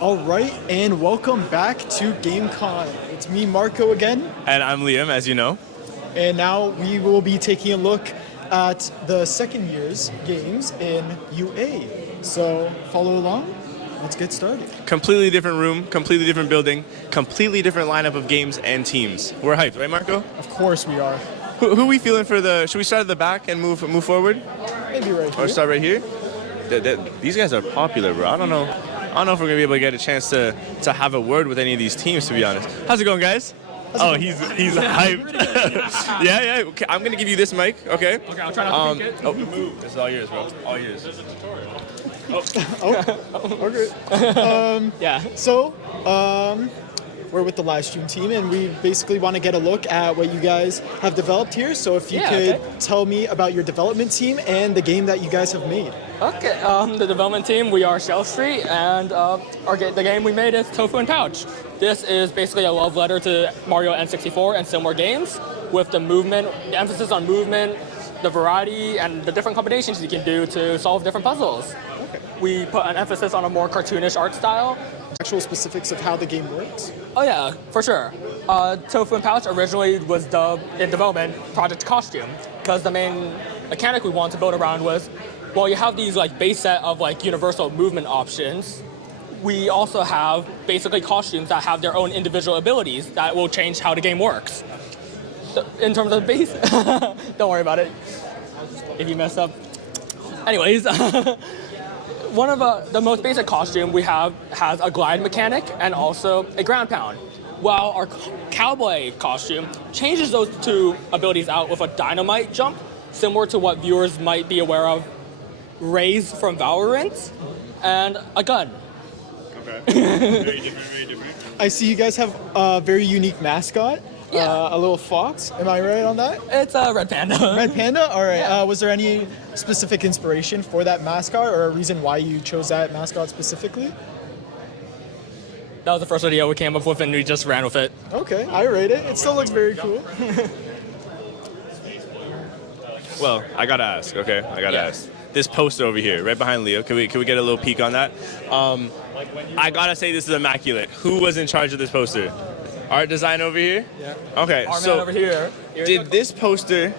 All right, and welcome back to GameCon. It's me, Marco, again, And I'm Liam, as you know. and now we will be taking a look at the second year's games in UA. So follow along. Let's get started. Completely different room, completely different building, completely different lineup of games and teams. We're hyped, right, Marco? Of course we are. Who are we feeling for the? Should we start at the back and move forward, Maybe right here. or start right here? These guys are popular, bro. I don't know if we're gonna be able to get a chance to have a word with any of these teams, to be honest. How's it going, guys? He's hyped. yeah. Okay, I'm gonna give you this mic. Okay. Okay, I'll try not to peek it. Oh, this is all yours, bro. All yours. Okay. Yeah. So, we're with the live stream team, and we basically want to get a look at what you guys have developed here. So if you could okay. tell me about your development team and the game that you guys have made. Okay, the development team, we are Shell Street, and the game we made is Tofu and Pouch. This is basically a love letter to Mario N64 and similar games, with the emphasis on movement, the variety, and the different combinations you can do to solve different puzzles. Okay. We put an emphasis on a more cartoonish art style. Actual specifics of how the game works. Oh yeah, for sure. Tofu and Pouch originally was dubbed in development Project Costume, because the main mechanic we wanted to build around was, well, you have these base set of universal movement options. We also have basically costumes that have their own individual abilities that will change how the game works. So, in terms of base, don't worry about it if you mess up. Anyways, one of the most basic costume we have has a glide mechanic and also a ground pound. While our cowboy costume changes those two abilities out with a dynamite jump, similar to what viewers might be aware of Raze from Valorant, and a gun. Okay. Very different. I see you guys have a very unique mascot. Yeah. A little fox. Am I right on that? It's a red panda. Red panda? All right. Yeah. Was there any specific inspiration for that mascot or a reason why you chose that mascot specifically? That was the first idea we came up with, and we just ran with it. Okay, I rate it. It still looks very cool. Well, I gotta ask. Okay, I gotta Yeah. ask. This poster over here, right behind Leo. Can we get a little peek on that? I gotta say this is immaculate. Who was in charge of this poster? Art design over here? Yeah. Okay, Our so man over here. did this poster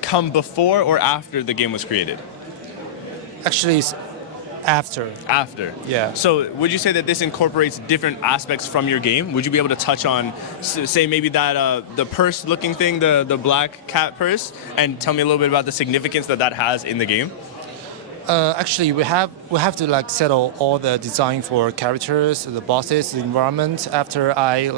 come before or after the game was created? Actually, it's after. After. Yeah. So would you say that this incorporates different aspects from your game? Would you be able to touch on, say maybe that the purse-looking thing, the black cat purse, and tell me a little bit about the significance that has in the game? Actually, we have to settle all the design for characters, the bosses, the environment. After I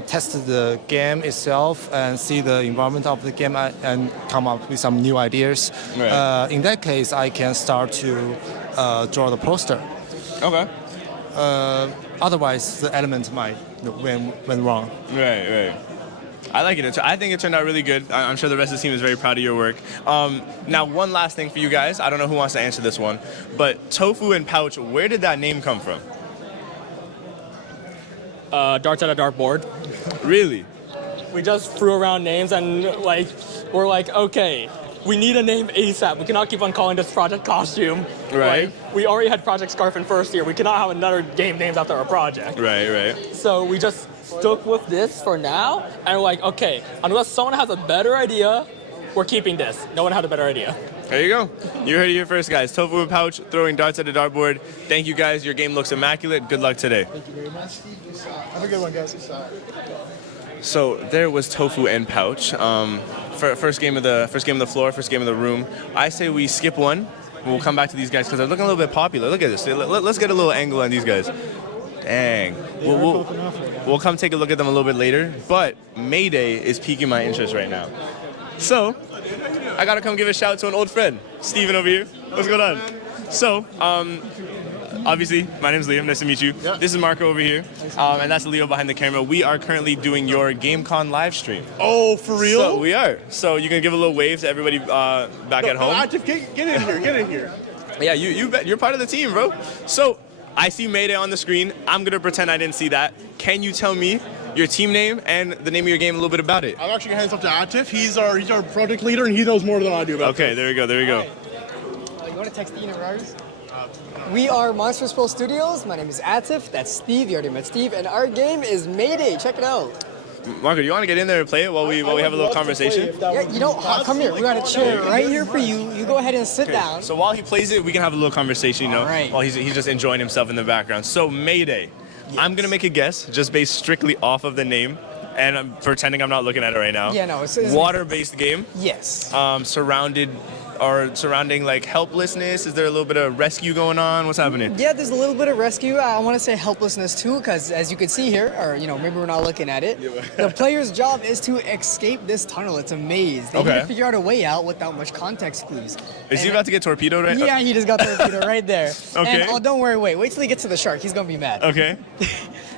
tested the game itself and see the environment of the game and come up with some new ideas. Right. In that case, I can start to draw the poster. Okay. Otherwise, the element might went wrong. Right. I like it. I think it turned out really good. I'm sure the rest of the team is very proud of your work. Now, one last thing for you guys. I don't know who wants to answer this one, but Tofu and Pouch, where did that name come from? Darts at a dartboard. Really? We just threw around names, and we're like, okay, we need a name ASAP. We cannot keep on calling this Project Costume. Right. We already had Project Scarf in first year. We cannot have another game named after our project. Right. So we just stuck with this for now, and we're like, okay, unless someone has a better idea, we're keeping this. No one had a better idea. There you go. You heard it here first, guys. Tofu and Pouch throwing darts at the dartboard. Thank you, guys. Your game looks immaculate. Good luck today. Thank you very much. Have a good one, guys. So there was Tofu and Pouch. First game of the floor, first game of the room. I say we skip one. We'll come back to these guys because they're looking a little bit popular. Look at this. Let's get a little angle on these guys. Dang. We'll come take a look at them a little bit later. But Mayday is piquing my interest right now. So I gotta come give a shout to an old friend, Steven over here. What's going on? So, obviously, my name's Liam. Nice to meet you. Yeah. This is Marco over here, and that's Leo behind the camera. We are currently doing your GameCon live stream. Oh, for real? So we are. So you can give a little wave to everybody back at home. Active, get in here. Yeah, you bet. You're part of the team, bro. So I see Mayday on the screen. I'm gonna pretend I didn't see that. Can you tell me your team name and the name of your game, a little bit about it? I'm actually gonna hand this up to Atif. He's our project leader, and he knows more than I do about Okay, there we go. You want to text Ian and Rose? We are Monsters Pro Studios. My name is Atif. That's Steve. You already met Steve. And our game is Mayday. Check it out. Marco, do you want to get in there and play it while we have a little conversation? Yeah, you know, come here. We got a chair right here for you. You go ahead and sit down. So while he plays it, we can have a little conversation, you know, Alright. while he's just enjoying himself in the background. So Mayday. I'm going to make a guess just based strictly off of the name, and I'm pretending I'm not looking at it right now. Yeah, no, it's water-based game. Yes. Surrounding like helplessness. Is there a little bit of rescue going on? What's happening? Yeah, there's a little bit of rescue. I want to say helplessness too, because as you can see here, or maybe we're not looking at it, the player's job is to escape this tunnel. It's a maze. They need to figure out a way out without much context clues. Is he about to get torpedoed right now? Yeah, he just got torpedoed right there. Okay. And, don't worry, wait till he gets to the shark. He's gonna be mad. Okay.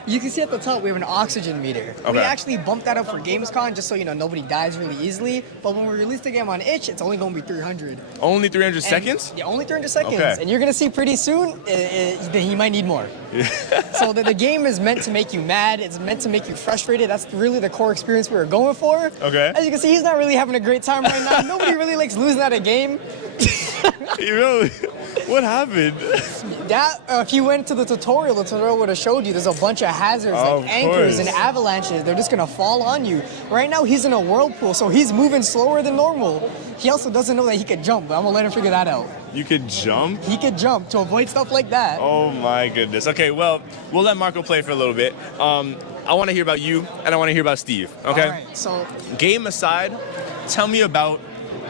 You can see at the top we have an oxygen meter. Okay. We actually bumped that up for GameCon just so nobody dies really easily. But when we release the game on itch, it's only going to be 300. Only 300 seconds? Yeah, only 300 seconds. Okay. And you're going to see pretty soon that he might need more. So the game is meant to make you mad. It's meant to make you frustrated. That's really the core experience we were going for. Okay. As you can see, he's not really having a great time right now. Nobody really likes losing at a game. What happened? That if you went to the tutorial would have showed you there's a bunch of hazards like anchors and avalanches. They're just gonna fall on you. Right now he's in a whirlpool, so he's moving slower than normal. He also doesn't know that he could jump, but I'm gonna let him figure that out. You could jump? He could jump to avoid stuff like that. Oh my goodness. Okay, well, we'll let Marco play for a little bit. I want to hear about you, and I want to hear about Steve. Okay. All right. So game aside, tell me about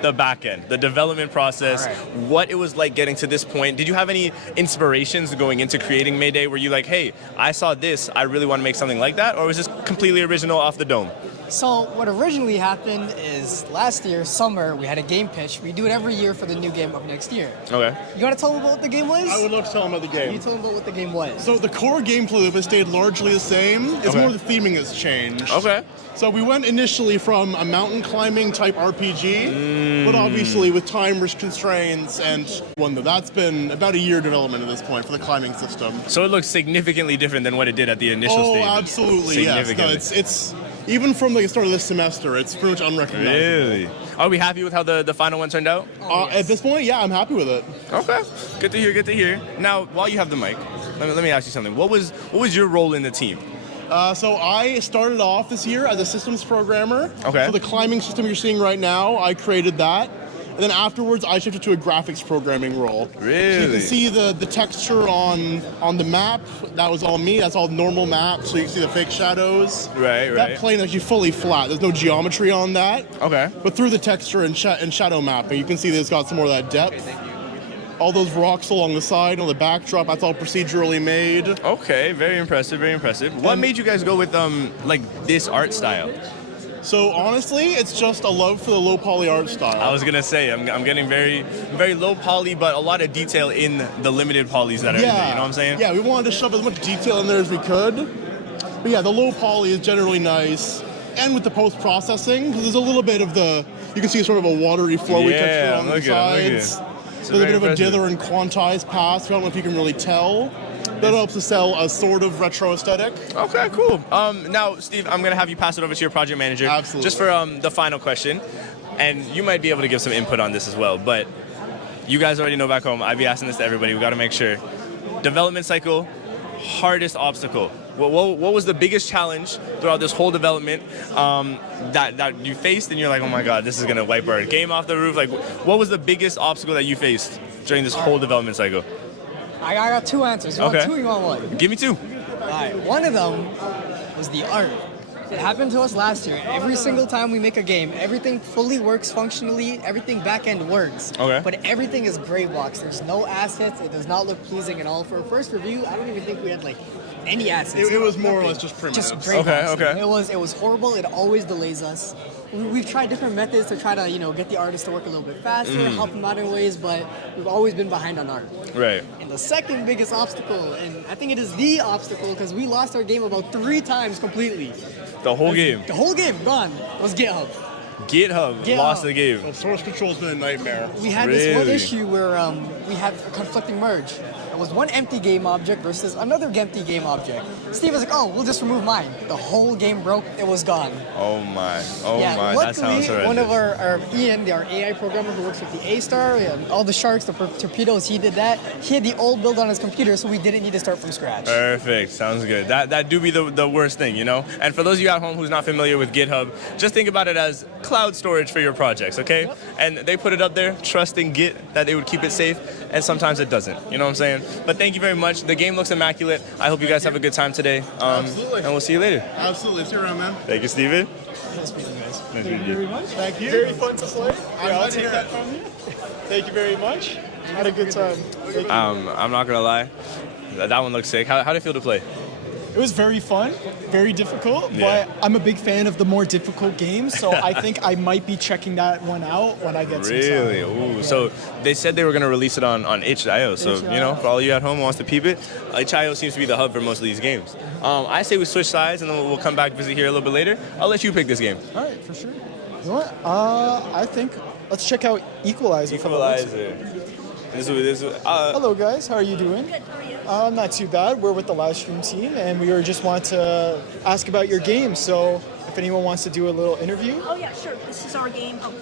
the back end, the development process, what it was like getting to this point. Did you have any inspirations going into creating Mayday? Were you like, hey, I saw this, I really want to make something like that? Or was this completely original off the dome? So what originally happened is last year, summer, we had a game pitch. We do it every year for the new game of next year. Okay. You want to tell them about what the game was? I would love to tell them about the game. You tell them about what the game was. So the core gameplay loop has stayed largely the same. It's more the theming has changed. Okay. So we went initially from a mountain climbing type RPG, but obviously with time constraints and that's been about a year development at this point for the climbing system. So it looks significantly different than what it did at the initial stage. Oh, absolutely, yes. No, it's even from the start of this semester, it's pretty much unrecognizable. Really? Are we happy with how the final one turned out? Yes. At this point, yeah, I'm happy with it. Okay. Good to hear, good to hear. Now, while you have the mic, let me ask you something. What was your role in the team? So I started off this year as a systems programmer. Okay. So the climbing system you're seeing right now, I created that. And then afterwards, I shifted to a graphics programming role. Really? So you can see the texture on the map. That was all me. That's all normal map. So you can see the fake shadows. Right. That plane is actually fully flat. There's no geometry on that. Okay. But through the texture and shadow mapping, you can see that it's got some more of that depth. All those rocks along the side, on the backdrop, that's all procedurally made. Okay, very impressive, very impressive. What made you guys go with like this art style? So honestly, it's just a love for the low poly art style. I was gonna say I'm getting very low poly, but a lot of detail in the limited polys that are in there. You know what I'm saying? Yeah, we wanted to shove as much detail in there as we could. But yeah, the low poly is generally nice. And with the post-processing, because there's a little bit of you can see sort of a watery flowy texture on the sides. There's a bit of a dither and quantized pass. I don't know if you can really tell. That helps to sell a sort of retro aesthetic. Okay, cool. Now, Steve, I'm going to have you pass it over to your project manager. Absolutely. Just for the final question. And you might be able to give some input on this as well. But you guys already know back home, I'd be asking this to everybody. We got to make sure. Development cycle, hardest obstacle. What was the biggest challenge throughout this whole development that you faced and you're like, oh my God, this is going to wipe our game off the roof? Like, what was the biggest obstacle that you faced during this whole development cycle? I got two answers. You want two or you want one? Give me two. All right. One of them was the art. It happened to us last year. Every single time we make a game, everything fully works functionally, everything back-end works. Okay. But everything is gray box. There's no assets. It does not look pleasing at all. For a first review, I don't even think we had any assets. It was more or less just primitives. Just gray box. Okay. It was horrible. It always delays us. We've tried different methods to try to, get the artists to work a little bit faster, help them out in ways, but we've always been behind on art. Right. And the second biggest obstacle, and I think it is the obstacle, because we lost our game about 3 times completely. The whole game. The whole game gone was GitHub. GitHub lost the game. Well, source control's been a nightmare. We had this one issue where we had a conflicting merge. It was one empty game object versus another empty game object. Steve was like, oh, we'll just remove mine. The whole game broke, it was gone. Oh my, Yeah, that luckily, sounds horrendous. one of our Ian, our AI programmer who works with the A-Star, and all the sharks, the torpedoes, he did that. He had the old build on his computer, so we didn't need to start from scratch. Perfect, sounds good. That do be the worst thing, you know? And for those of you at home who's not familiar with GitHub, just think about it as cloud storage for your projects, okay? Yep. And they put it up there, trusting Git that they would keep it safe, and sometimes it doesn't, you know what I'm saying? But thank you very much. The game looks immaculate. I hope you guys have a good time today. Absolutely. And we'll see you later. Absolutely. See you around, man. Thank you, Steven. Nice meeting you guys. Nice meeting you. Very much. Thank you. Very fun to play. I'm I'll glad to take hear that it. from you. Thank you very much. Had a good time. Thank you. I'm not gonna lie. That one looks sick. How did it feel to play? It was very fun, very difficult, Yeah. but I'm a big fan of the more difficult games, so I think I might be checking that one out when I get some time. Really? Ooh. So they said they were going to release it on itch.io. So, you know, for all you at home who wants to peep it, itch.io seems to be the hub for most of these games. I say we switch sides and then we'll come back visit here a little bit later. I'll let you pick this game. All right, for sure. You know what? I think let's check out Equalizer. for the looks of it. Hello, guys. How are you doing? Good, how are you? Not too bad. We're with the live stream team, and we were just want to ask about your game. So, if anyone wants to do a little interview. Oh yeah, sure. This is our game. Oh,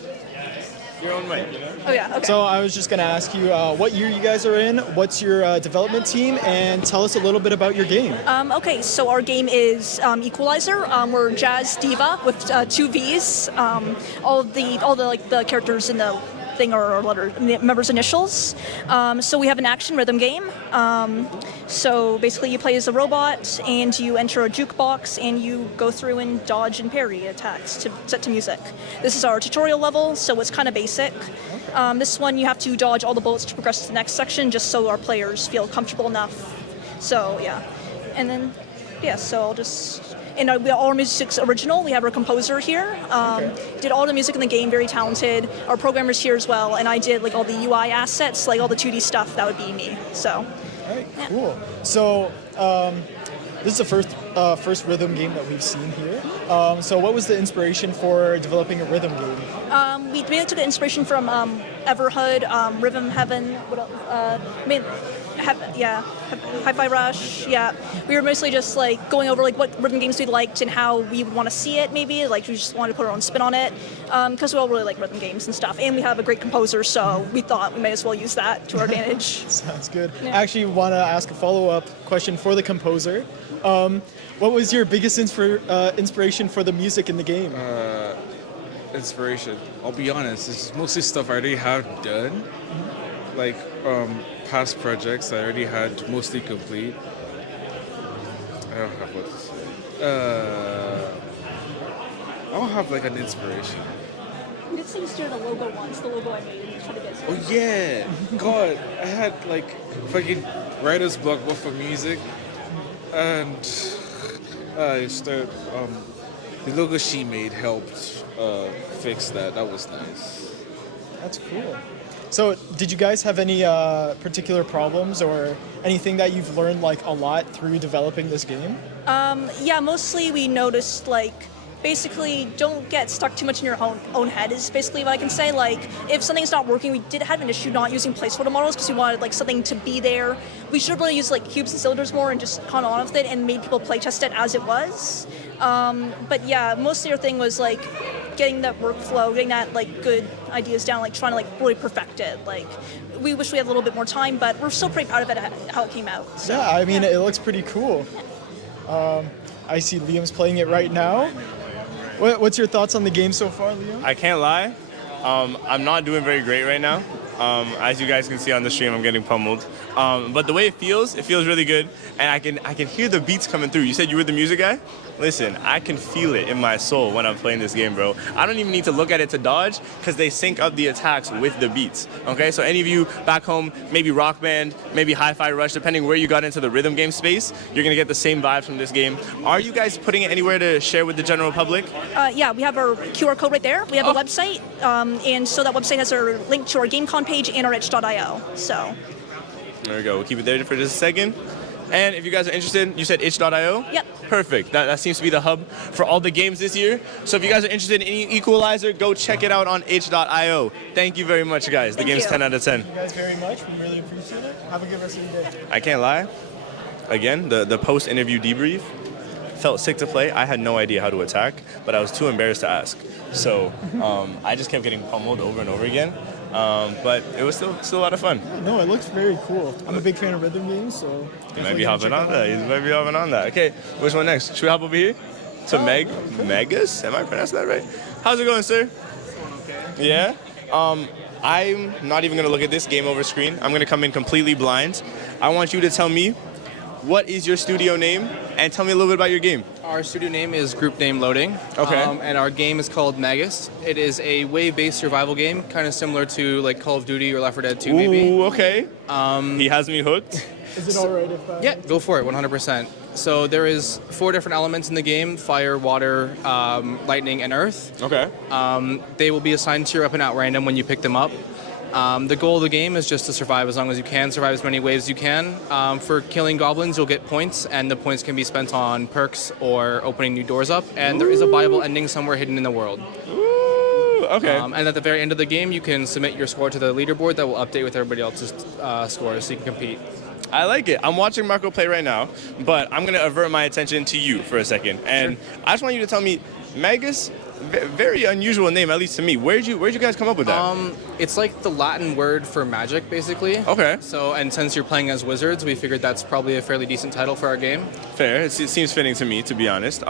Your own way, you know? oh yeah, okay. So, I was just going to ask you what year you guys are in, what's your development team, and tell us a little bit about your game. Okay, so our game is Equalizer. We're Jazz Diva with two V's. All the like the characters in the thing are letter members' initials. So we have an action rhythm game. So basically, you play as a robot, and you enter a jukebox, and you go through and dodge and parry attacks set to music. This is our tutorial level, so it's kind of basic. This one, you have to dodge all the bullets to progress to the next section, just so our players feel comfortable enough. So yeah, and then yeah, so I'll just. And all our music's original. We have our composer here. Did all the music in the game, very talented. Our programmer's here as well, and I did like all the UI assets, like all the 2D stuff. That would be me. So. All right, cool. So, this is the first rhythm game that we've seen here. So, what was the inspiration for developing a rhythm game? We mainly took inspiration from Everhood, Rhythm Heaven. What else? Hi-Fi Rush. Yeah, we were mostly just like going over like what rhythm games we liked and how we would want to see it. Maybe like we just wanted to put our own spin on it because we all really like rhythm games and stuff. And we have a great composer, so we thought we might as well use that to our advantage. Sounds good. Yeah. I actually want to ask a follow-up question for the composer. What was your biggest inspiration for the music in the game? Inspiration. I'll be honest, it's mostly stuff I already have done. Like past projects I already had mostly complete. I don't have what to say. I don't have like an inspiration. We did some steer the logo once, the logo I made. And try to get Oh yeah! God, I had like fucking writer's block but for music. And I started the logo she made helped fix that. That was nice. That's cool. So, did you guys have any particular problems or anything that you've learned like a lot through developing this game? Yeah, mostly we noticed like basically don't get stuck too much in your own head is basically what I can say. Like if something's not working, we did have an issue not using placeholder models because we wanted like something to be there. We should have really used like cubes and cylinders more and just gone on with it and made people playtest it as it was. But yeah, mostly our thing was like getting that workflow, getting that like good ideas down, like trying to like really perfect it. Like we wish we had a little bit more time, but we're still pretty proud of it how it came out. So, Yeah, I mean it looks pretty cool. I see Liam's playing it right now. What's your thoughts on the game so far, Liam? I can't lie. I'm not doing very great right now. As you guys can see on the stream, I'm getting pummeled. But the way it feels really good, and I can hear the beats coming through. You said you were the music guy? Listen, I can feel it in my soul when I'm playing this game, bro. I don't even need to look at it to dodge because they sync up the attacks with the beats. Okay, so any of you back home, maybe Rock Band, maybe Hi-Fi Rush, depending where you got into the rhythm game space, you're gonna get the same vibes from this game. Are you guys putting it anywhere to share with the general public? yeah, we have our QR code right there. We have a website, and so that website has our link to our GameCon page and our itch.io. So There we go. We'll keep it there for just a second. And if you guys are interested, you said itch.io? Yep. Perfect. That seems to be the hub for all the games this year. So if you guys are interested in Equalizer, go check it out on itch.io. Thank you very much, guys. The game's 10 out of 10. Thank you guys very much. We really appreciate it. Have a good rest of your day. I can't lie. Again, the post-interview debrief felt sick to play. I had no idea how to attack, but I was too embarrassed to ask. So I just kept getting pummeled over and over again. But it was still a lot of fun. No, it looks very cool. I'm a big fan of rhythm games, so... You might be hopping on that. You might be hopping on that. Okay, which one next? Should we hop over here to Magus? Am I pronouncing that right? How's it going, sir? Okay. Yeah? I'm not even going to look at this game over screen. I'm going to come in completely blind. I want you to tell me, what is your studio name? And tell me a little bit about your game. Our studio name is Group Name Loading. Okay. And our game is called Magus. It is a wave-based survival game, kind of similar to like Call of Duty or Left 4 Dead 2, maybe. Ooh, okay. He has me hooked. Is it all right if... Yeah, go for it, 100%. So there is 4 different elements in the game: fire, water, lightning, and earth. Okay. They will be assigned to your weapon at random when you pick them up. The goal of the game is just to survive as long as you can, survive as many waves as you can. For killing goblins, you'll get points, and the points can be spent on perks or opening new doors up. And there is a viable ending somewhere hidden in the world. Ooh, okay. And at the very end of the game, you can submit your score to the leaderboard that will update with everybody else's scores, so you can compete. I like it. I'm watching Marco play right now, but I'm going to avert my attention to you for a second. And I just want you to tell me, Magus, very unusual name, at least to me. Where'd you guys come up with that? It's like the Latin word for magic, basically. Okay. So, and since you're playing as wizards, we figured that's probably a fairly decent title for our game. Fair. It seems fitting to me, to be honest.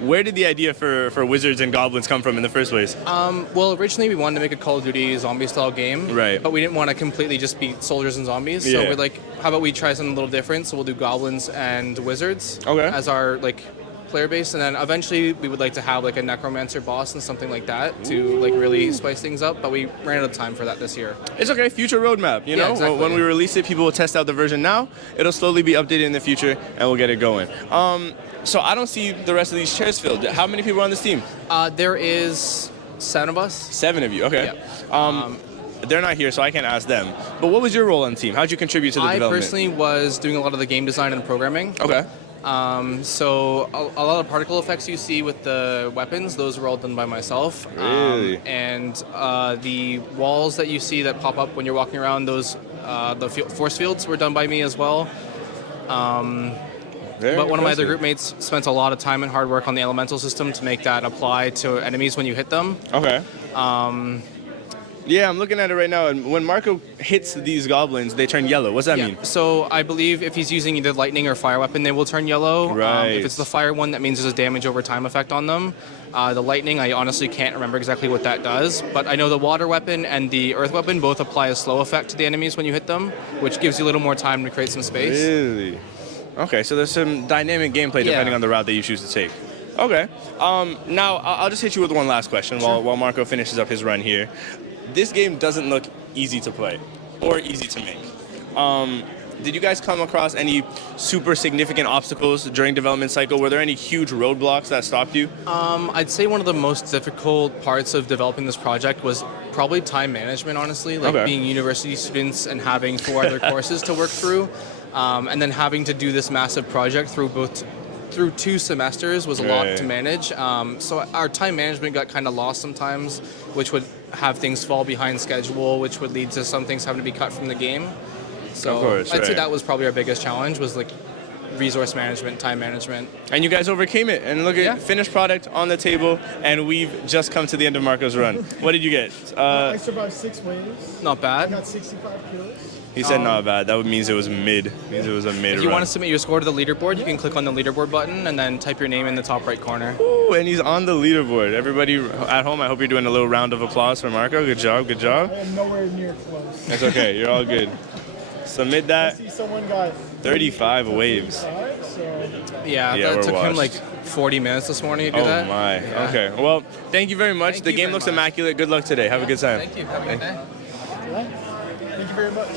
Where did the idea for wizards and goblins come from in the first place? Well, originally we wanted to make a Call of Duty zombie-style game. Right. But we didn't want to completely just be soldiers and zombies. So we're like, how about we try something a little different? So we'll do goblins and wizards as our like player base, and then eventually we would like to have like a necromancer boss and something like that to like really spice things up, but we ran out of time for that this year. It's okay, future roadmap, you know? Exactly. When we release it, people will test out the version now. It'll slowly be updated in the future, and we'll get it going. So I don't see the rest of these chairs filled. How many people are on this team? There is 7 of us. 7 of you, okay. Yeah. They're not here, so I can't ask them. But what was your role on the team? How'd you contribute to the development? I personally was doing a lot of the game design and programming. Okay. So a lot of particle effects you see with the weapons, those were all done by myself. Really? And the walls that you see that pop up when you're walking around, those the force fields were done by me as well. But one of my other group mates spent a lot of time and hard work on the elemental system to make that apply to enemies when you hit them. Okay. Yeah, I'm looking at it right now, and when Marco hits these goblins, they turn yellow. What's that mean? So I believe if he's using either lightning or fire weapon, they will turn yellow. Right. If it's the fire one, that means there's a damage over time effect on them. The lightning, I honestly can't remember exactly what that does, but I know the water weapon and the earth weapon both apply a slow effect to the enemies when you hit them, which gives you a little more time to create some space. Really? Okay, so there's some dynamic gameplay depending on the route that you choose to take. Okay. Now, I'll just hit you with one last question while Marco finishes up his run here. This game doesn't look easy to play or easy to make. Did you guys come across any super significant obstacles during development cycle? Were there any huge roadblocks that stopped you? I'd say one of the most difficult parts of developing this project was probably time management, honestly. Like being university students and having 4 other courses to work through, and then having to do this massive project through 2 semesters was a lot to manage. So our time management got kind of lost sometimes, which would have things fall behind schedule, which would lead to some things having to be cut from the game. So of course, I'd say that was probably our biggest challenge, was like resource management, time management. And you guys overcame it. And look at finished product on the table, and we've just come to the end of Marco's run. What did you get? I survived 6 waves. Not bad. I got 65 kills. He said not bad. That means it was mid. Means it was a mid If you run. want to submit your score to the leaderboard, you can click on the leaderboard button and then type your name in the top right corner. Ooh, and he's on the leaderboard. Everybody at home, I hope you're doing a little round of applause for Marco. Good job, good job. I am nowhere near close. That's okay. You're all good. Submit I that. see someone got 35 waves. so Yeah, Yeah, that took we're him like washed. 40 minutes this morning to do Oh that. my. Yeah. Okay. Well, thank you very much. Thank The you game very looks much. immaculate. Good luck today. Have a good time. Thank you. Have a good day. thank you very much.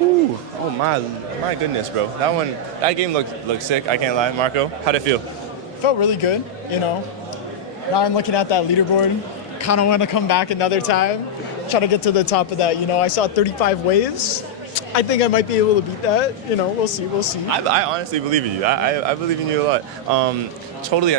Ooh. Oh my goodness, bro. That game looked sick. I can't lie. Marco, how'd it feel? Felt really good, you know. Now I'm looking at that leaderboard. Kind of want to come back another time, try to get to the top of that. You know, I saw 35 waves. I think I might be able to beat that. You know, we'll see. We'll see. I honestly believe in you. I believe in you a lot. Totally.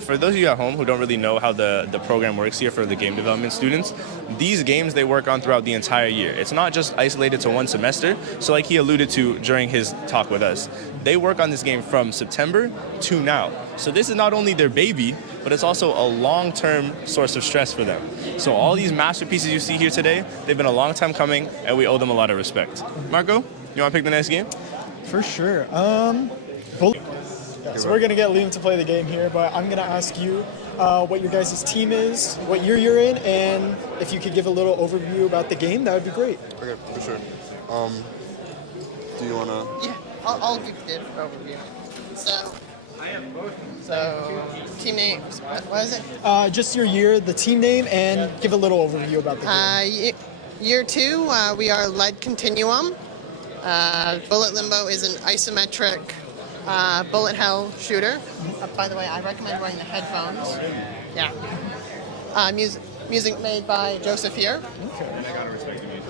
For those of you at home who don't really know how the program works here for the game development students, these games they work on throughout the entire year. It's not just isolated to one semester. So like he alluded to during his talk with us, they work on this game from September to now. So this is not only their baby, but it's also a long-term source of stress for them. So all these masterpieces you see here today, they've been a long time coming, and we owe them a lot of respect. Marco, you want to pick the next game? For sure. So we're gonna get Liam to play the game here, but I'm gonna ask you what your guys' team is, what year you're in, and if you could give a little overview about the game, that would be great. Okay, for sure. Do you wanna? Yeah, I'll give the overview. So team names. What is it? Just your year, the team name, and give a little overview about the game. Year 2, we are Lead Continuum. Bullet Limbo is an isometric bullet hell shooter. By the way, I recommend wearing the headphones. Yeah. Music made by Joseph here. Okay. I gotta respect the music.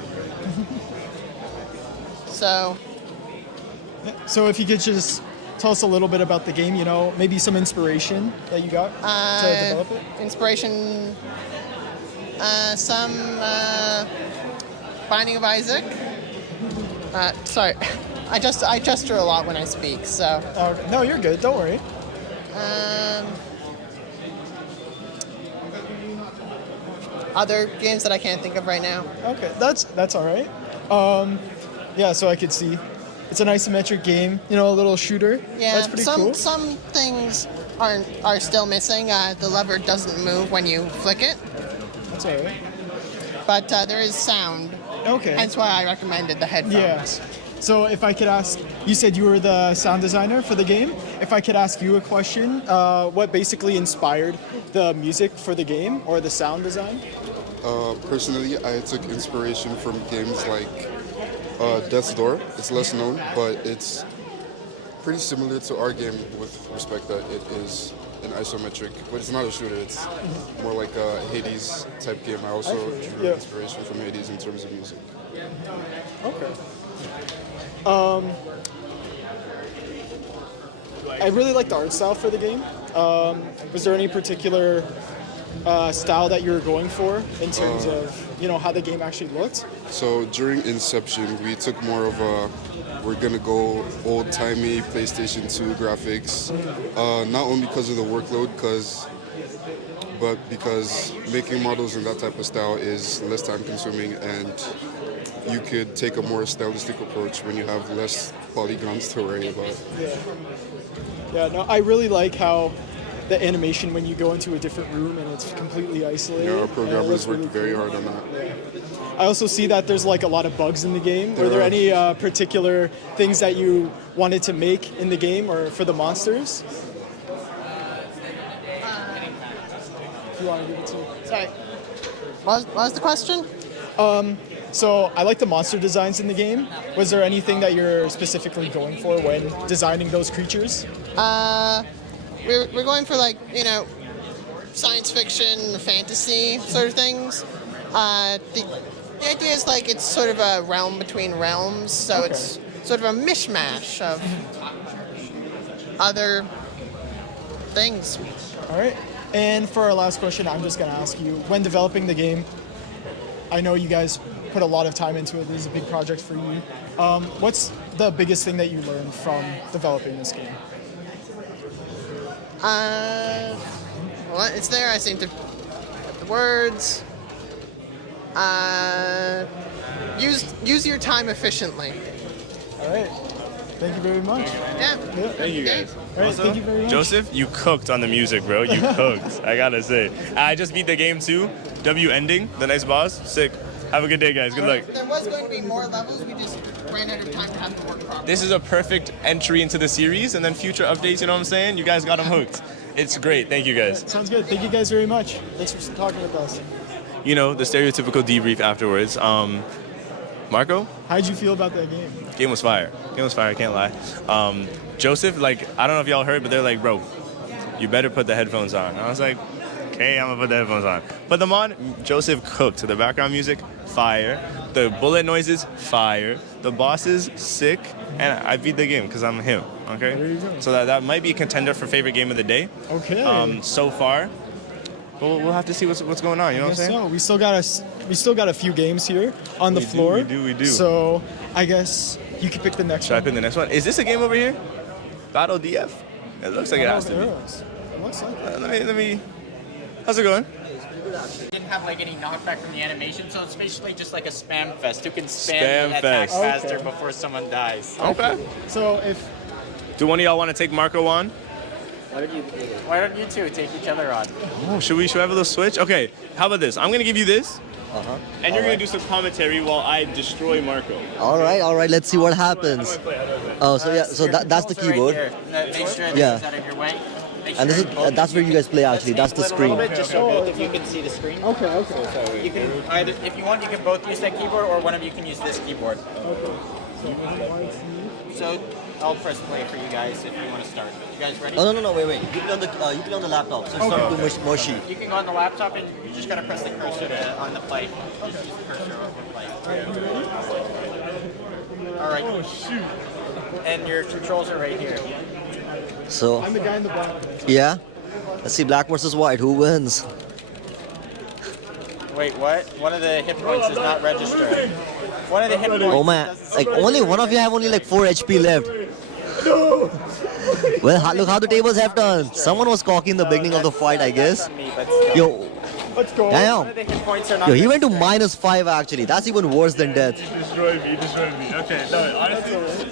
So if you could just tell us a little bit about the game, you know, maybe some inspiration that you got to develop it. Inspiration, some Binding of Isaac. Sorry. I gesture a lot when I speak, so. No, you're good. Don't worry. Other games that I can't think of right now. Okay, that's all right. Yeah, so I could see. It's an isometric game, you know, a little shooter. Yeah, that's pretty cool. some things are still missing. The lever doesn't move when you flick it. That's all right. But there is sound. Okay. Hence why I recommended the headphones. Yes. So if I could ask, you said you were the sound designer for the game. If I could ask you a question, what basically inspired the music for the game or the sound design? Personally, I took inspiration from games like Death's Door. It's less known, but it's pretty similar to our game with respect that it is an isometric, but it's not a shooter. It's more like a Hades type game. I also drew inspiration from Hades in terms of music. Okay. I really like the art style for the game. Was there any particular style that you were going for in terms of, you know, how the game actually looked? So during Inception, we took more of a, we're gonna go old-timey PlayStation 2 graphics, not only because of the workload, but because making models in that type of style is less time-consuming, and you could take a more stylistic approach when you have less polygons to worry about. Yeah, no, I really like how the animation when you go into a different room and it's completely isolated. Yeah, our programmers worked really very cool. hard on that. Yeah. I also see that there's like a lot of bugs in the game. Were there any particular things that you wanted to make in the game or for the monsters? If you want to give it to me. Sorry. What was the question? So I like the monster designs in the game. Was there anything that you're specifically going for when designing those creatures? We're going for, like, you know, science fiction, fantasy sort of things. The idea is like it's sort of a realm between realms, so it's sort of a mishmash of other things. All right. And for our last question, I'm just going to ask you, when developing the game, I know you guys put a lot of time into it. This is a big project for you. What's the biggest thing that you learned from developing this game? Well, it's there. I seem to put the words. Use your time efficiently. All right. Thank you very much. Yeah. Thank you guys. All right, thank you very much. Joseph, you cooked on the music, bro. You cooked. I gotta say. I just beat the game too. W ending, the nice boss. Sick. Have a good day, guys. Good luck. There was going to be more levels. We just ran out of time to have them work properly. This is a perfect entry into the series, and then future updates, you know what I'm saying? You guys got them hooked. It's great. Thank you, guys. Sounds good. Thank you guys very much. Thanks for talking with us. You know, the stereotypical debrief afterwards. Marco? How'd you feel about that game? Game was fire. Game was fire, I can't lie. Joseph, like, I don't know if y'all heard, but they're like, bro, you better put the headphones on. I was like, okay, I'm gonna put the headphones on. Put them on. Joseph cooked. The background music, fire. The bullet noises, fire. The bosses, sick. And I beat the game because I'm him. Okay. There you go. So that might be a contender for favorite game of the day. Okay. So far. We'll have to see what's going on. You know what I'm saying? So we still got a few games here on the floor. We do. So I guess you can pick the next Should I one. pick the next one? Is this a game over here? Battle DF? It looks like it has to be. It looks like it. Let me. How's it going? Didn't have like any knockback from the animation, so it's basically just like a spam fest. Who can Spam spam the attack fest. faster Okay. before someone dies? Okay. So if Do one of y'all want to take Marco on? Why don't you two take each other on? Oh, should we have a little switch? Okay. How about this? I'm gonna give you this. And you're gonna do some commentary while I destroy Marco. All right. Let's see what happens. Oh, so yeah, so that's the keyboard. Make sure this Yeah. is out of your way. Make And this sure is both that's of where you you guys play actually. That's the split a little screen. bit, just so both of you can see the screen. okay. So you can either, if you want, you can both use that keyboard, or one of you can use this keyboard. So I'll press play for you guys if you want to start. You guys ready? Oh no, wait. You play on the laptop, so it's not too mushy. You can go on the laptop and you just gotta press the cursor on the play. Just use the cursor on the play. All right. Oh shoot! And your controls are right here. So I'm the guy in the black. yeah, let's see black versus white. Who wins? Wait, what? One of the hit points is not registered. One of the hit points. Oh man, like only one of you have only like 4 HP left. Well, look how the tables have turned. Someone was cocky in the beginning of the fight, I guess. Yo, Let's go. damn. One of the hit points are not Yo, he went to registered. -5 actually. That's even worse than death. You destroyed me. Okay, no,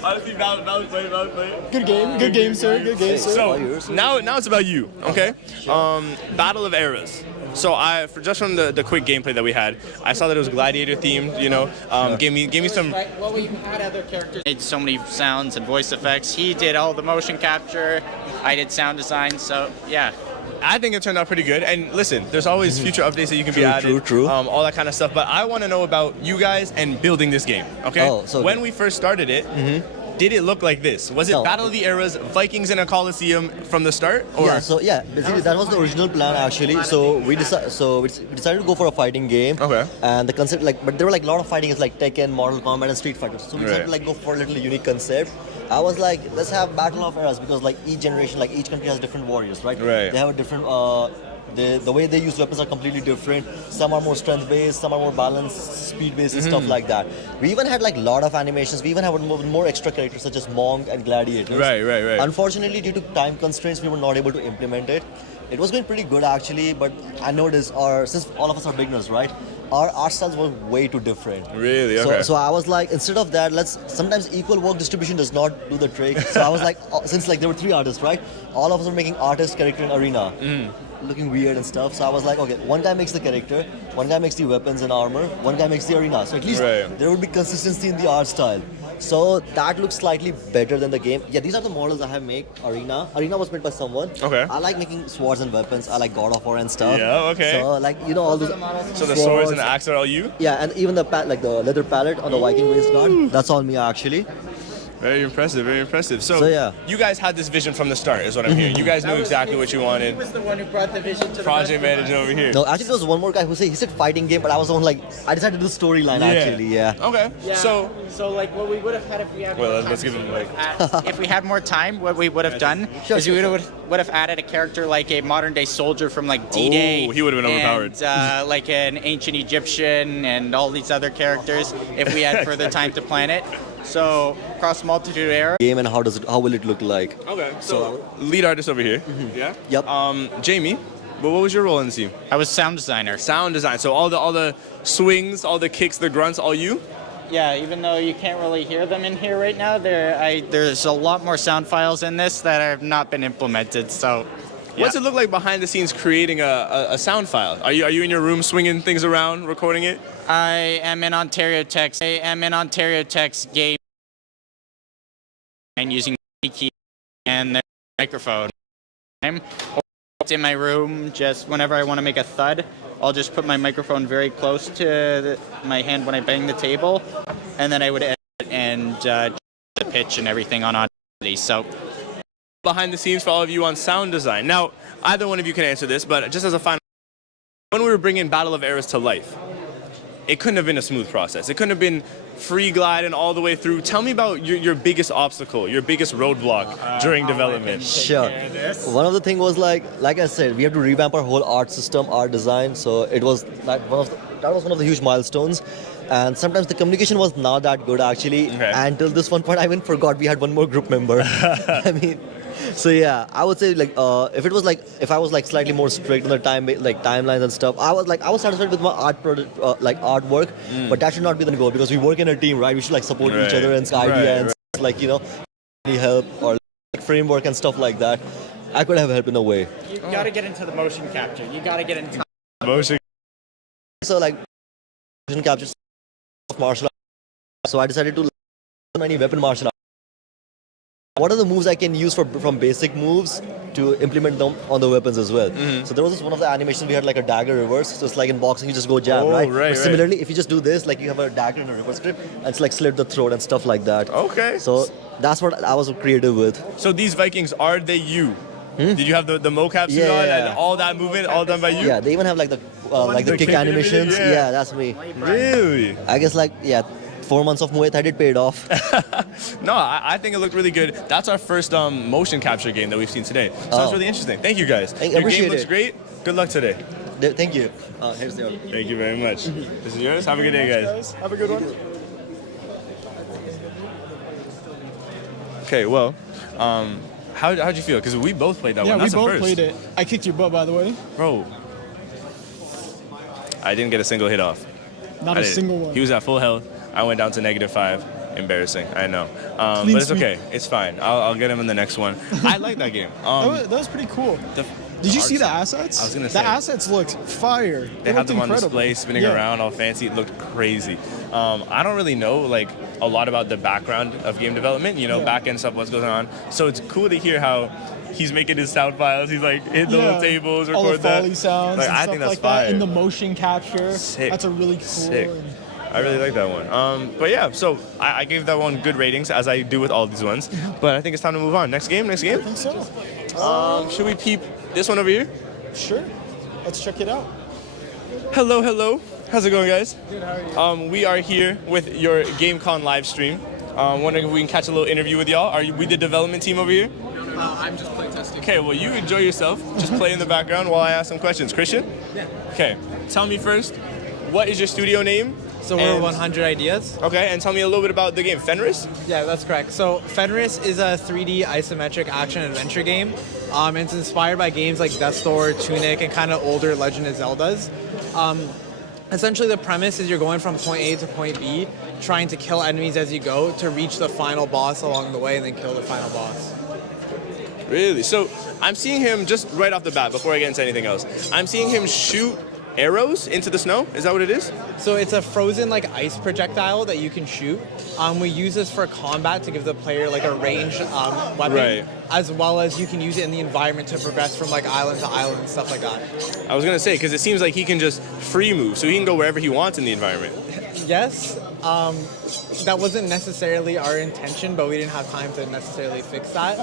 honestly, valid play. Good game, sir. Good game, sir. So now it's about you, okay? Battle of Eras. So from the quick gameplay that we had, I saw that it was gladiator themed. You know, gave me some. Well, we had other characters. Made so many sounds and voice effects. He did all the motion capture. I did sound design. So yeah. I think it turned out pretty good. And listen, there's always future updates that you can be added. True. All that kind of stuff. But I want to know about you guys and building this game. Okay. Oh, so when we first started it. Did it look like this? Was it No. Battle of the Eras, Vikings in a Coliseum from the start? Or? Yeah, basically that was the original plan actually. So we decided to go for a fighting game. Okay. And the concept but there were like a lot of fighting games like Tekken, Mortal Kombat, and Street Fighter. So we decided to Right. go for a little unique concept. I was like, let's have Battle of Eras because like each generation, like each country has different warriors, right? Right. They have a different. The way they use weapons are completely different. Some are more strength based, some are more balanced, speed based, and stuff like that. We even had like a lot of animations. We even had more extra characters such as Monk and Gladiators. Right. Unfortunately, due to time constraints, we were not able to implement it. It was going pretty good actually, but I noticed since all of us are beginners, right? Our art styles were way too different. Really? Okay. So I was like, instead of that, sometimes equal work distribution does not do the trick. So I was like, since like there were 3 artists, right? All of us were making artist, character, and arena. Looking weird and stuff. So I was like, okay, one guy makes the character, one guy makes the weapons and armor, one guy makes the arena. So at least there would be consistency in the art style. So that looks slightly better than the game. Yeah, these are the models I have made. Arena was made by someone. Okay. I like making swords and weapons. I like God of War and stuff. Yeah, okay. So like all those. So the swords and the axe are all you? Yeah, and even the the leather palette on the Viking waist guard. That's all me actually. Very impressive. So yeah. You guys had this vision from the start, is what I'm hearing. You guys knew exactly what you wanted. He was the one who brought the vision to Project the manager over here. No, actually there was one more guy who said fighting game, but I was the one I decided to do the storyline actually. Yeah. Okay. Yeah. So like what we would have had if we had more time, let's give him if we had more time, what we would have done is we would have added a character like a modern day soldier from like D-Day. Oh, he would have been overpowered. And like an ancient Egyptian and all these other characters if we had further time to plan it. So cross multitude era. Game and how will it look like? Okay. So lead artist over here. Yeah. Yep. Jamie. But what was your role in the team? I was sound designer. Sound design. So all the swings, all the kicks, the grunts, all you? Yeah, even though you can't really hear them in here right now, there's a lot more sound files in this that have not been implemented. So, yeah. What's it look like behind the scenes creating a sound file? Are you in your room swinging things around, recording it? I am in Ontario Tech's game and using the key and the microphone. I'm in my room just whenever I want to make a thud. I'll just put my microphone very close to my hand when I bang the table, and then I would edit and the pitch and everything on Audacity. So, behind the scenes for all of you on sound design. Now, either one of you can answer this, but just as a final, when we were bringing Battle of Eras to life, it couldn't have been a smooth process. It couldn't have been free gliding all the way through. Tell me about your biggest obstacle, your biggest roadblock during development. Sure. One of the thing was like I said, we have to revamp our whole art system, art design. So it was like that was one of the huge milestones. And sometimes the communication was not that good actually. Okay. Until this one point, I even forgot we had one more group member. I mean, so yeah, I would say like if I was like slightly more strict on the timelines and stuff, I was satisfied with my artwork, but that should not be the goal because we work in a team, right? We should like support each other and idea and like any help or like framework and stuff like that. I could have helped in a way. You gotta get into the motion capture. You gotta get into motion. So like motion capture of martial arts. So I decided to learn any weapon martial arts. What are the moves I can use from basic moves to implement them on the weapons as well? So there was this one of the animations we had like a dagger reverse. So it's like in boxing you just go jab, right? But similarly, if you just do this, like you have a dagger in a reverse grip, and it's like slit the throat and stuff like that. Okay. So that's what I was creative with. So these Vikings, are they you? Did you have the mocap suit on and all that movement all done by you? Yeah, they even have like the kick animations. Yeah, that's me. Really? I guess 4 months of Muay Thai did paid off. No, I think it looked really good. That's our first motion capture game that we've seen today. So that's really interesting. Thank you guys. Your game looks great. Good luck today. Thank you. Here's the order. Thank you very much. This is yours. Have a good day, guys. Have a good one. Okay, well, how'd you feel? Because we both played that one. That's we both first. played it. I kicked your butt, by the way. Bro, I didn't get a single hit off. Not a single one. He was at full health. I went down to -5. Embarrassing, I know. But it's okay. It's fine. I'll get him in the next one. I like that game. That was pretty cool. Did you see the assets? I was gonna say. The assets looked fire. They had them incredible. on display, spinning around, all fancy. It looked crazy. I don't really know a lot about the background of game development. Back end stuff, what's going on. So it's cool to hear how he's making his sound files. He's like hitting the little tables, record all the Foley that. sounds. Like, and I stuff think that's like fire. that in the motion capture. Sick. That's a really cool. Sick. I really like that one. But yeah, so I gave that one good ratings, as I do with all these ones. But I think it's time to move on. Next game? I think so. Should we peep this one over here? Sure. Let's check it out. Hello, hello. How's it going, guys? Good, how are you? We are here with your GameCon live stream. Wondering if we can catch a little interview with y'all. Are we the development team over here? I'm just playtesting. Okay, well, you enjoy yourself. Just play in the background while I ask some questions. Christian? Yeah. Okay, tell me first, what is your studio name? So we're 100 Ideas. Okay, and tell me a little bit about the game. Fenis? Yeah, that's correct. So Fenis is a 3D isometric action adventure game. It's inspired by games like Death's Door, Tunic, and kind of older Legend of Zeldas. Essentially, the premise is you're going from point A to point B, trying to kill enemies as you go to reach the final boss along the way and then kill the final boss. Really? So I'm seeing him just right off the bat, before I get into anything else, I'm seeing him shoot arrows into the snow? Is that what it is? So it's a frozen ice projectile that you can shoot. We use this for combat to give the player a ranged weapon, Right. as well as you can use it in the environment to progress from island to island and stuff like that. I was gonna say, because it seems like he can just free move, so he can go wherever he wants in the environment. Yes, that wasn't necessarily our intention, but we didn't have time to necessarily fix that.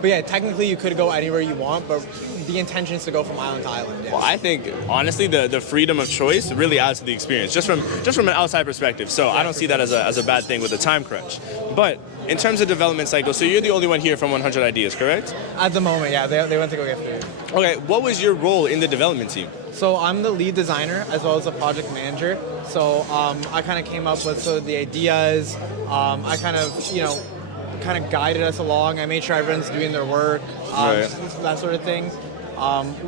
But yeah, technically you could go anywhere you want, but the intention is to go from island to island. Yeah. Well, I think honestly the freedom of choice really adds to the experience, just from an outside perspective. So I don't see that as a bad thing with the time crunch. But in terms of development cycle, so you're the only one here from 100 Ideas, correct? At the moment, yeah, they went to go get food. Okay, what was your role in the development team? So I'm the lead designer as well as the project manager. So I kind of came up with the ideas. I kind of guided us along. I made sure everyone's doing their work, that sort of thing.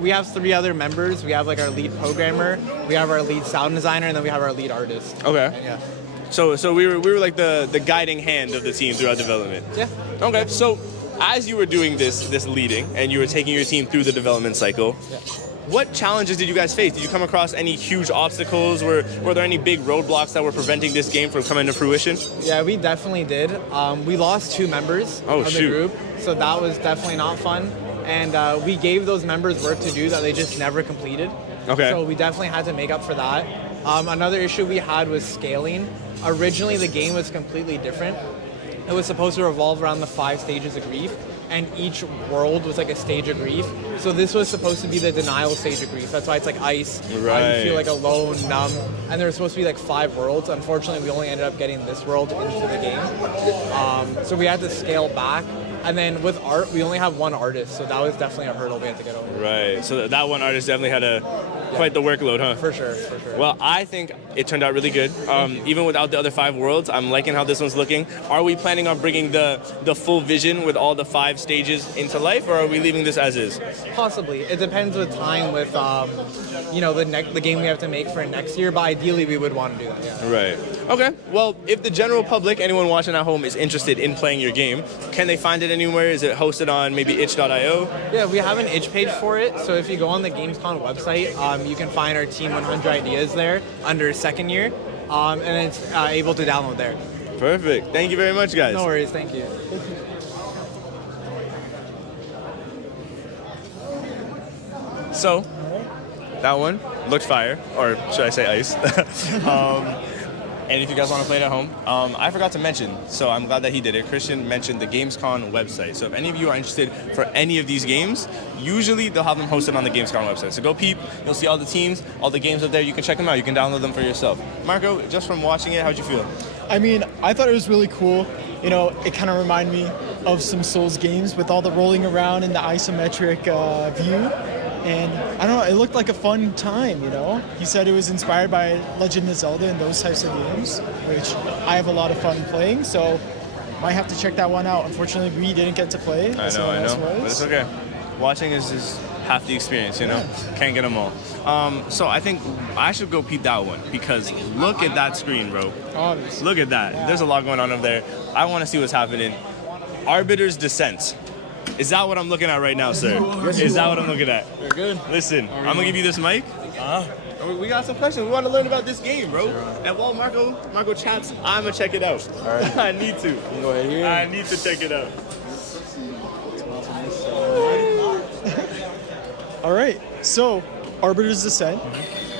We have 3 other members. We have our lead programmer, we have our lead sound designer, and then we have our lead artist. Okay. And, yeah. So we were like the guiding hand of the team throughout development. Yeah. Okay. So as you were doing this leading and you were taking your team through the development cycle, what challenges did you guys face? Did you come across any huge obstacles? Were there any big roadblocks that were preventing this game from coming to fruition? Yeah, we definitely did. We lost 2 members of the group, so that was definitely not fun. And we gave those members work to do that they just never completed. Okay. So we definitely had to make up for that. Another issue we had was scaling. Originally, the game was completely different. It was supposed to revolve around the 5 stages of grief, and each world was like a stage of grief. So this was supposed to be the denial stage of grief. That's why it's like ice. Right. You feel like alone, numb, and there were supposed to be like 5 worlds. Unfortunately, we only ended up getting this world into the game. So we had to scale back. And then with art, we only have one artist, so that was definitely a hurdle we had to get over. Right. So that one artist definitely had quite the workload, huh? For sure. Well, I think it turned out really good. Even without the other 5 worlds, I'm liking how this one's looking. Are we planning on bringing the full vision with all the 5 stages into life, or are we leaving this as is? Possibly. It depends with time with, the game we have to make for next year, but ideally we would want to do that, yeah. Right. Okay. Well, if the general public, anyone watching at home, is interested in playing your game, can they find it anywhere? Is it hosted on maybe itch.io? Yeah, we have an itch page for it. So if you go on the GameCon website, you can find our Team 100 Ideas there under second year, and it's able to download there. Perfect. Thank you very much, guys. No worries. Thank you. So, that one looked fire, or should I say ice. And if you guys want to play it at home, I forgot to mention, so I'm glad that he did it. Christian mentioned the GamesCon website. So if any of you are interested for any of these games, usually they'll have them hosted on the GamesCon website. So go peep, you'll see all the teams, all the games up there. You can check them out. You can download them for yourself. Marco, just from watching it, how'd you feel? I mean, I thought it was really cool. You know, it kind of reminded me of some Souls games with all the rolling around and the isometric view. And I don't know, it looked like a fun time, you know? He said it was inspired by Legend of Zelda and those types of games, which I have a lot of fun playing, so might have to check that one out. Unfortunately, we didn't get to play. I know, but it's okay. Watching is just half the experience, you know? Yeah. Can't get them all. So I think I should go peep that one, because look at that screen, bro. Obviously. Look at that. Yeah. There's a lot going on up there. I want to see what's happening. Arbiter's Descent. Is that what I'm looking at right now, sir? Is that what I'm looking at? Very good. Listen, I'm going to give you this mic. We got some questions. We want to learn about this game, bro. And while Marco chats, I'm going to check it out. All right. I need to. Go ahead here. I need to check it out. All right. So, Arbiter's Descent.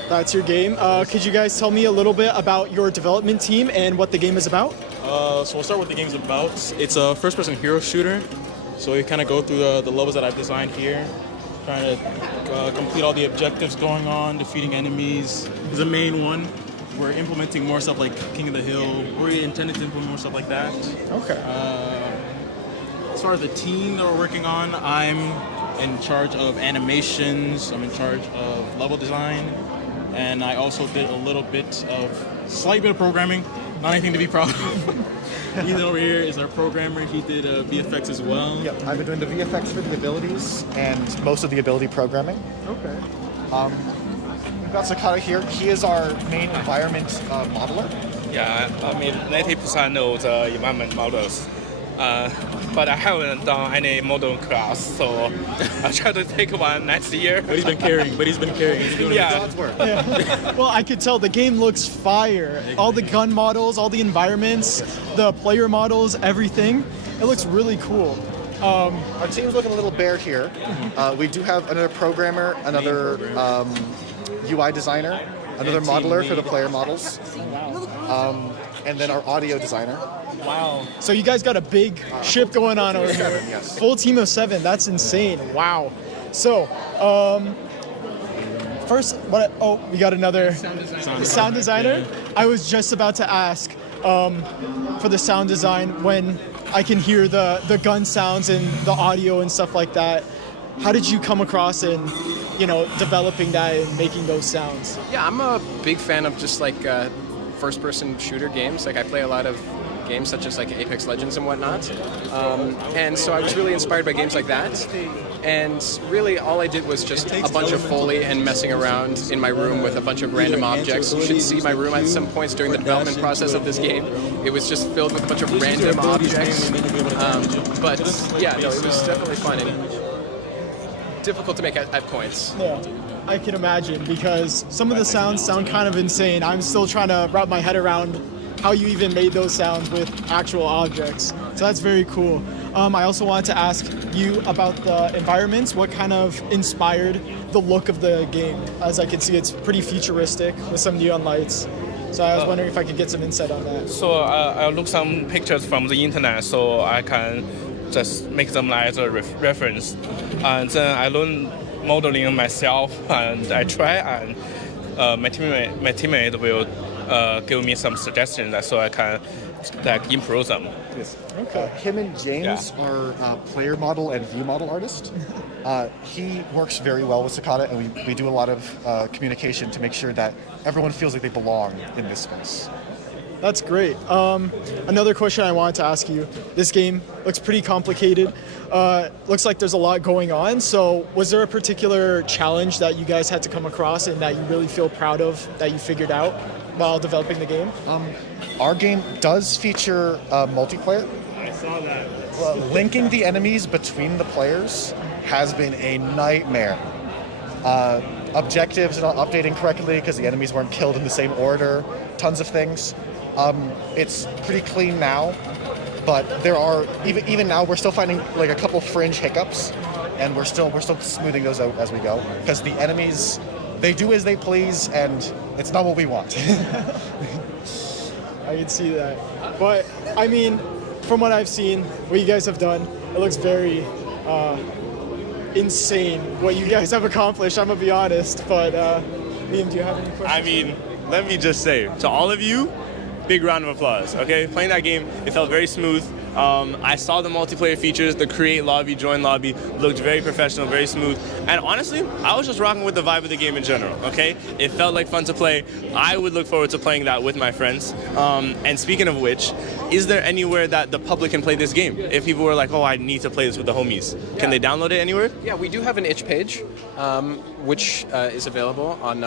That's your game. Could you guys tell me a little bit about your development team and what the game is about? So we'll start with the game's about. It's a first-person hero shooter. So you kind of go through the levels that I've designed here, trying to complete all the objectives going on, defeating enemies is the main one. We're implementing more stuff like King of the Hill. We intended to implement more stuff like that. Okay. As far as the team that we're working on, I'm in charge of animations. I'm in charge of level design. And I also did a little bit of, slight bit of programming. Not anything to be proud of. Ethan over here is our programmer. He did VFX as well. Yep, I've been doing the VFX for the abilities and most of the ability programming. Okay. We've got Sakata here. He is our main environment modeler. Yeah, I mean 90% of the environment models. But I haven't done any model class, so I'll try to take one next year. But he's been carrying. He's doing God's work. Yeah. Well, I could tell the game looks fire. All the gun models, all the environments, the player models, everything. It looks really cool. Our team's looking a little bare here. We do have another programmer, another UI designer, another modeler for the player models, and then our audio designer. Wow. So you guys got a big ship going on over here. Yes. Full team of 7. That's insane. Wow. So, first, we got another sound designer. Yeah. I was just about to ask for the sound design when I can hear the gun sounds and the audio and stuff like that. How did you come across and, developing that and making those sounds? Yeah, I'm a big fan of just like first-person shooter games. Like I play a lot of games such as like Apex Legends and whatnot. And so I was really inspired by games like that. And really all I did was just a bunch of Foley and messing around in my room with a bunch of random objects. You should see my room at some points during the development process of this game. It was just filled with a bunch of random objects. But yeah, no, it was definitely fun and difficult to make at points. Yeah, I can imagine because some of the sounds sound kind of insane. I'm still trying to wrap my head around how you even made those sounds with actual objects. So that's very cool. I also wanted to ask you about the environments. What kind of inspired the look of the game? As I can see, it's pretty futuristic with some neon lights. So I was wondering if I could get some insight on that. So I look some pictures from the internet so I can just make them as a reference. And then I learn modeling myself, and I try, and my teammate will give me some suggestions so I can like improve them. Yes. Okay. Him and James are player model and view model artist. He works very well with Cicada, and we do a lot of communication to make sure that everyone feels like they belong in this space. That's great. Another question I wanted to ask you. This game looks pretty complicated. Looks like there's a lot going on. So was there a particular challenge that you guys had to come across and that you really feel proud of that you figured out while developing the game? Our game does feature multiplayer. I saw that. Linking the enemies between the players has been a nightmare. Objectives are not updating correctly because the enemies weren't killed in the same order. Tons of things. It's pretty clean now, but there are even now we're still finding like a couple fringe hiccups, and we're still smoothing those out as we go because the enemies, they do as they please, and it's not what we want. I can see that. But I mean, from what I've seen, what you guys have done, it looks very insane what you guys have accomplished, I'm gonna be honest. But Liam, do you have any questions? I mean, let me just say, to all of you, big round of applause, okay? Playing that game, it felt very smooth. I saw the multiplayer features, the create lobby, join lobby, looked very professional, very smooth. And honestly, I was just rocking with the vibe of the game in general, okay? It felt like fun to play. I would look forward to playing that with my friends. And speaking of which, is there anywhere that the public can play this game? If people were like, oh, I need to play this with the homies, can they download it anywhere? Yeah, we do have an itch page, which is available on,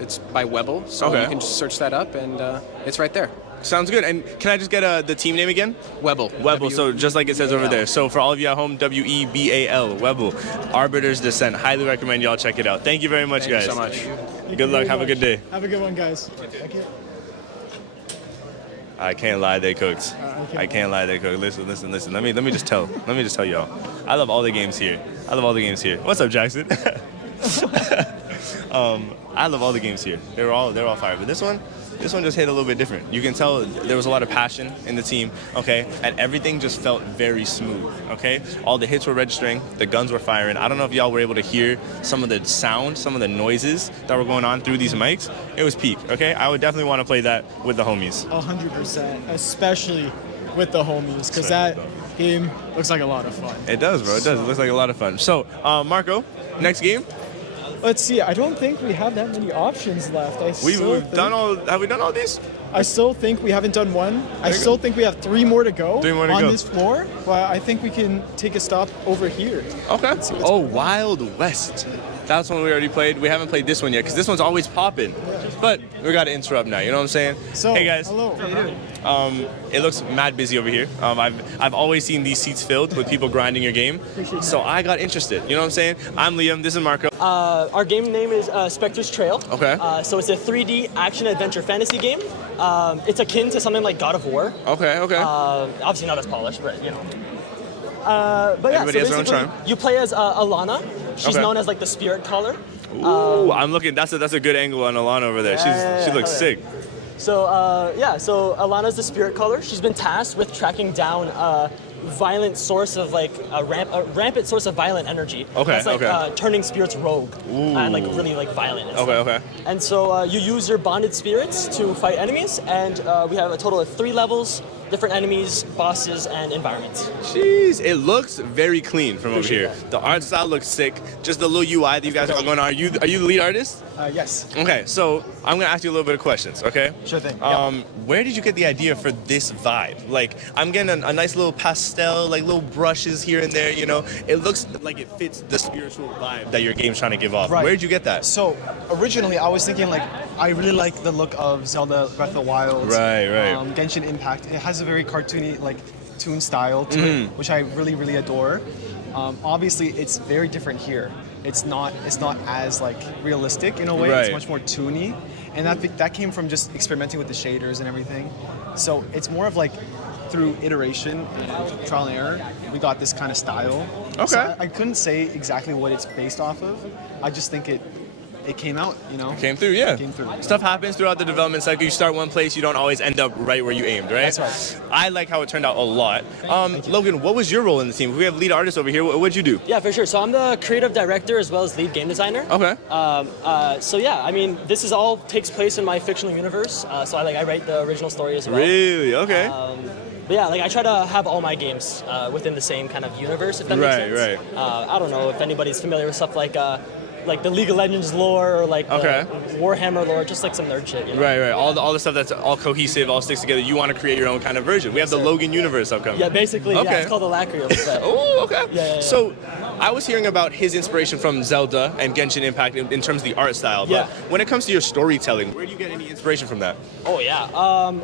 it's by Webble, so you can just search that up and it's right there. Sounds good. And can I just get the team name again? Webble. Webble, so just like it says over there. So for all of you at home, W-E-B-A-L, Webble. Arbiter's Descent. Highly recommend y'all check it out. Thank you very much, guys. Thank you so much. Good luck. Have a good day. Have a good one, guys. Thank you. I can't lie, they cooked. I can't lie, they cooked. Listen. Let me just tell y'all. I love all the games here. What's up, Jackson? I love all the games here. They're all fire. But this one just hit a little bit different. You can tell there was a lot of passion in the team, okay? And everything just felt very smooth, okay? All the hits were registering, the guns were firing. I don't know if y'all were able to hear some of the sound, some of the noises that were going on through these mics. It was peak, okay? I would definitely want to play that with the homies. 100%, especially with the homies, because that game looks like a lot of fun. It does, bro. It does. It looks like a lot of fun. So, Marco, next game? Let's see. I don't think we have that many options left. Have we done all these? I still think we haven't done one. I still think we have 3 more to go on this floor. But I think we can take a stop over here. Okay. Oh, Wild West. That's one we already played. We haven't played this one yet because this one's always popping. But we got to interrupt now. You know what I'm saying? So, hey guys. Hello. It looks mad busy over here. I've always seen these seats filled with people grinding your game. So I got interested. You know what I'm saying? I'm Liam. This is Marco. Our game name is Spectre's Trail. Okay. So it's a 3D action adventure fantasy game. It's akin to something like God of War. Okay. Obviously not as polished, but you know. But yeah, Everybody has their own charm. You play as Alana. She's known as like the spirit caller. Ooh, I'm looking. That's a good angle on Alana over there. She looks sick. So so Alana's the spirit caller. She's been tasked with tracking down a violent source of like a rampant source of violent energy. Okay. That's like turning spirits rogue and like really like violent. And Okay. And so you use your bonded spirits to fight enemies, and we have a total of 3 levels, different enemies, bosses, and environments. Jeez, it looks very clean from over here. The art style looks sick. Just the little UI that you guys are going on. Are you the lead artist? Yes. Okay, so I'm gonna ask you a little bit of questions, okay? Sure thing. Where did you get the idea for this vibe? Like, I'm getting a nice little pastel, like little brushes here and there, you know? It looks like it fits the spiritual vibe that your game's trying to give off. Right. Where did you get that? So, originally I was thinking like, I really like the look of Zelda Breath of the Wild. Right. Genshin Impact. It has a very cartoony, like, toon style to it, which I really, really adore. Obviously, it's very different here. It's not as like realistic in a way. Right. It's much more toony, and that came from just experimenting with the shaders and everything. So it's more of like through iteration, trial and error, we got this kind of style. Okay. So I couldn't say exactly what it's based off of. I just think it came out, you know. It came through, yeah. It came through. Stuff happens throughout the development cycle. You start one place, you don't always end up right where you aimed, right? That's right. I like how it turned out a lot. Logan, what was your role in the team? We have lead artists over here. What'd you do? Yeah, for sure. So I'm the creative director as well as lead game designer. Okay. So yeah, I mean, this is all takes place in my fictional universe. So I write the original story as well. Really? Okay. But yeah, like I try to have all my games within the same kind of universe, if that makes sense. Right. I don't know if anybody's familiar with stuff like the League of Legends lore or like the Warhammer lore, just like some nerd shit. You know? Right. All the stuff that's all cohesive, all sticks together. You want to create your own kind of version. We have the Logan universe upcoming. Yeah, basically. Yeah, it's called the Lacria. Oh, okay. Yeah. So, I was hearing about his inspiration from Zelda and Genshin Impact in terms of the art style. But when it comes to your storytelling, where do you get any inspiration from that? Oh yeah.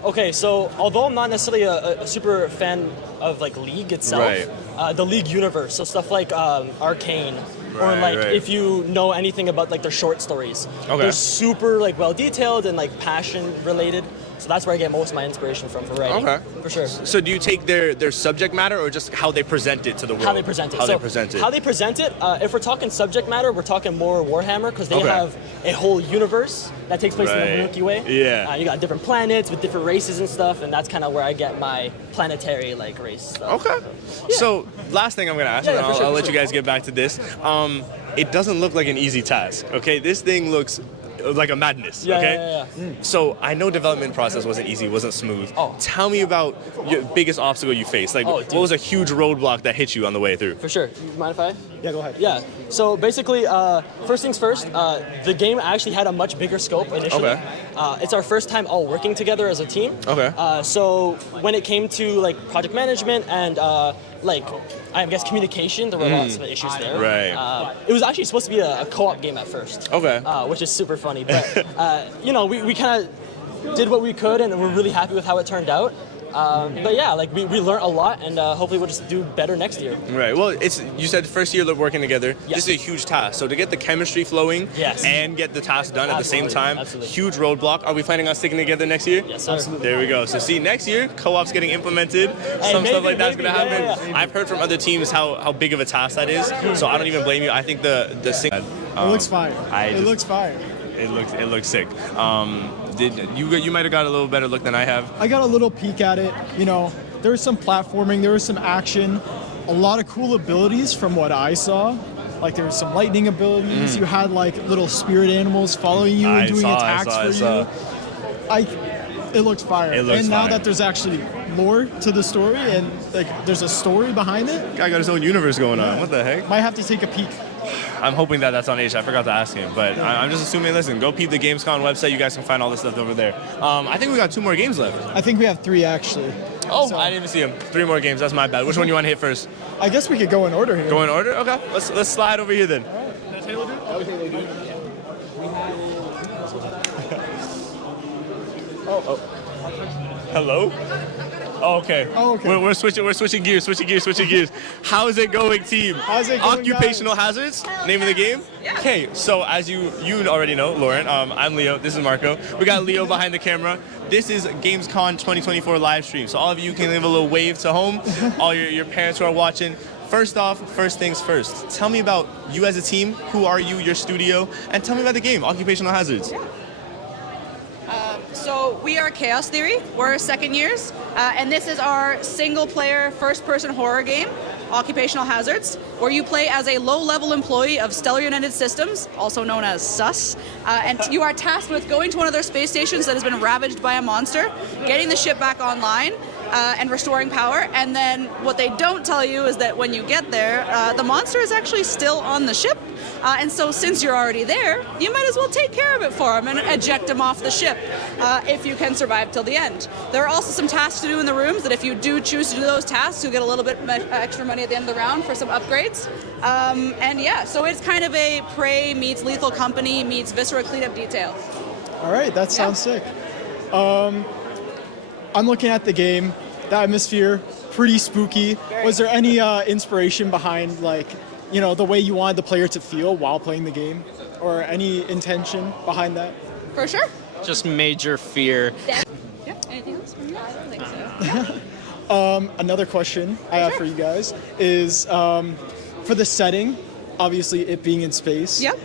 Okay, so although I'm not necessarily a super fan of like League itself, the League universe, so stuff like Arcane. Or like if you know anything about like their short stories, they're super like well detailed and like passion related. So that's where I get most of my inspiration from for writing. Okay, for sure. So do you take their subject matter or just how they present it to the world? How they present it. How they present it. How they present it. If we're talking subject matter, we're talking more Warhammer because they have a whole universe that takes place in the Milky Way. Yeah. You got different planets with different races and stuff, and that's kind of where I get my planetary like race stuff. Okay. Yeah. So last thing I'm gonna ask, and I'll let you guys get back to this. It doesn't look like an easy task. Okay, this thing looks like a madness. So I know development process wasn't easy, wasn't smooth. Tell me about your biggest obstacle you faced. Like, what was a huge roadblock that hit you on the way through? For sure. Mind if I? Yeah, go ahead. Yeah. So basically, first things first, the game actually had a much bigger scope initially. Okay. It's our first time all working together as a team. Okay. So when it came to like project management and like I guess communication, there were lots of issues there. Right. It was actually supposed to be a co-op game at first. Okay. Which is super funny, but you know, we kind of did what we could, and we're really happy with how it turned out. But yeah, like we learned a lot, and hopefully we'll just do better next year. Right. Well, you said first year working together. This is a huge task. So to get the chemistry flowing and get the task done at the same time, huge roadblock. Are we planning on sticking together next year? Yes, sir. There we go. So see, next year co-op's getting implemented. Some stuff like that's gonna happen. Yeah. I've heard from other teams how big of a task that is. So I don't even blame you. I think the it looks fire. It looks fire. It looks sick. You might have got a little better look than I have. I got a little peek at it. You know, there was some platforming, there was some action, a lot of cool abilities from what I saw. Like there was some lightning abilities. You had like little spirit animals following you and doing attacks for you. It looks fire. And now that there's actually lore to the story and like there's a story behind it. Guy got his own universe going on. What the heck? Might have to take a peek. I'm hoping that's on H. I forgot to ask him, but I'm just assuming. Listen, go peep the GamesCon website. You guys can find all this stuff over there. I think we got 2 more games left. I think we have 3 actually. Oh, so I didn't even see them. 3 more games. That's my bad. Which one do you want to hit first? I guess we could go in order here. Go in order? Okay. Let's slide over here then. That's Halo dude? That was Halo dude. Hello? Oh, okay. We're switching gears. How's it going, team? How's it going, Occupational Hazards, name of the game? Okay, so as you already know, Lauren, I'm Leo, this is Marco. We got Leo behind the camera. This is GamesCon 2024 live stream. So all of you can leave a little wave to home, all your parents who are watching. First off, first things first. Tell me about you as a team, who are you, your studio, and tell me about the game, Occupational Hazards. So we are Chaos Theory. We're second years, and this is our single-player, first-person horror game, Occupational Hazards, where you play as a low-level employee of Stellar United Systems, also known as SUS, and you are tasked with going to one of their space stations that has been ravaged by a monster, getting the ship back online, and restoring power. And then what they don't tell you is that when you get there, the monster is actually still on the ship. And so since you're already there, you might as well take care of it for him and eject him off the ship if you can survive till the end. There are also some tasks to do in the rooms that if you do choose to do those tasks, you'll get a little bit extra money at the end of the round for some upgrades. And yeah, so it's kind of a Prey meets Lethal Company meets Viscera cleanup detail. All right, that sounds sick. I'm looking at the game, the atmosphere, pretty spooky. Was there any inspiration behind like, you know, the way you wanted the player to feel while playing the game, or any intention behind that? For sure. Just major fear. Yeah. Anything else from you? I don't think so. Another question I have for you guys is for the setting. obviously it being in space. Yep.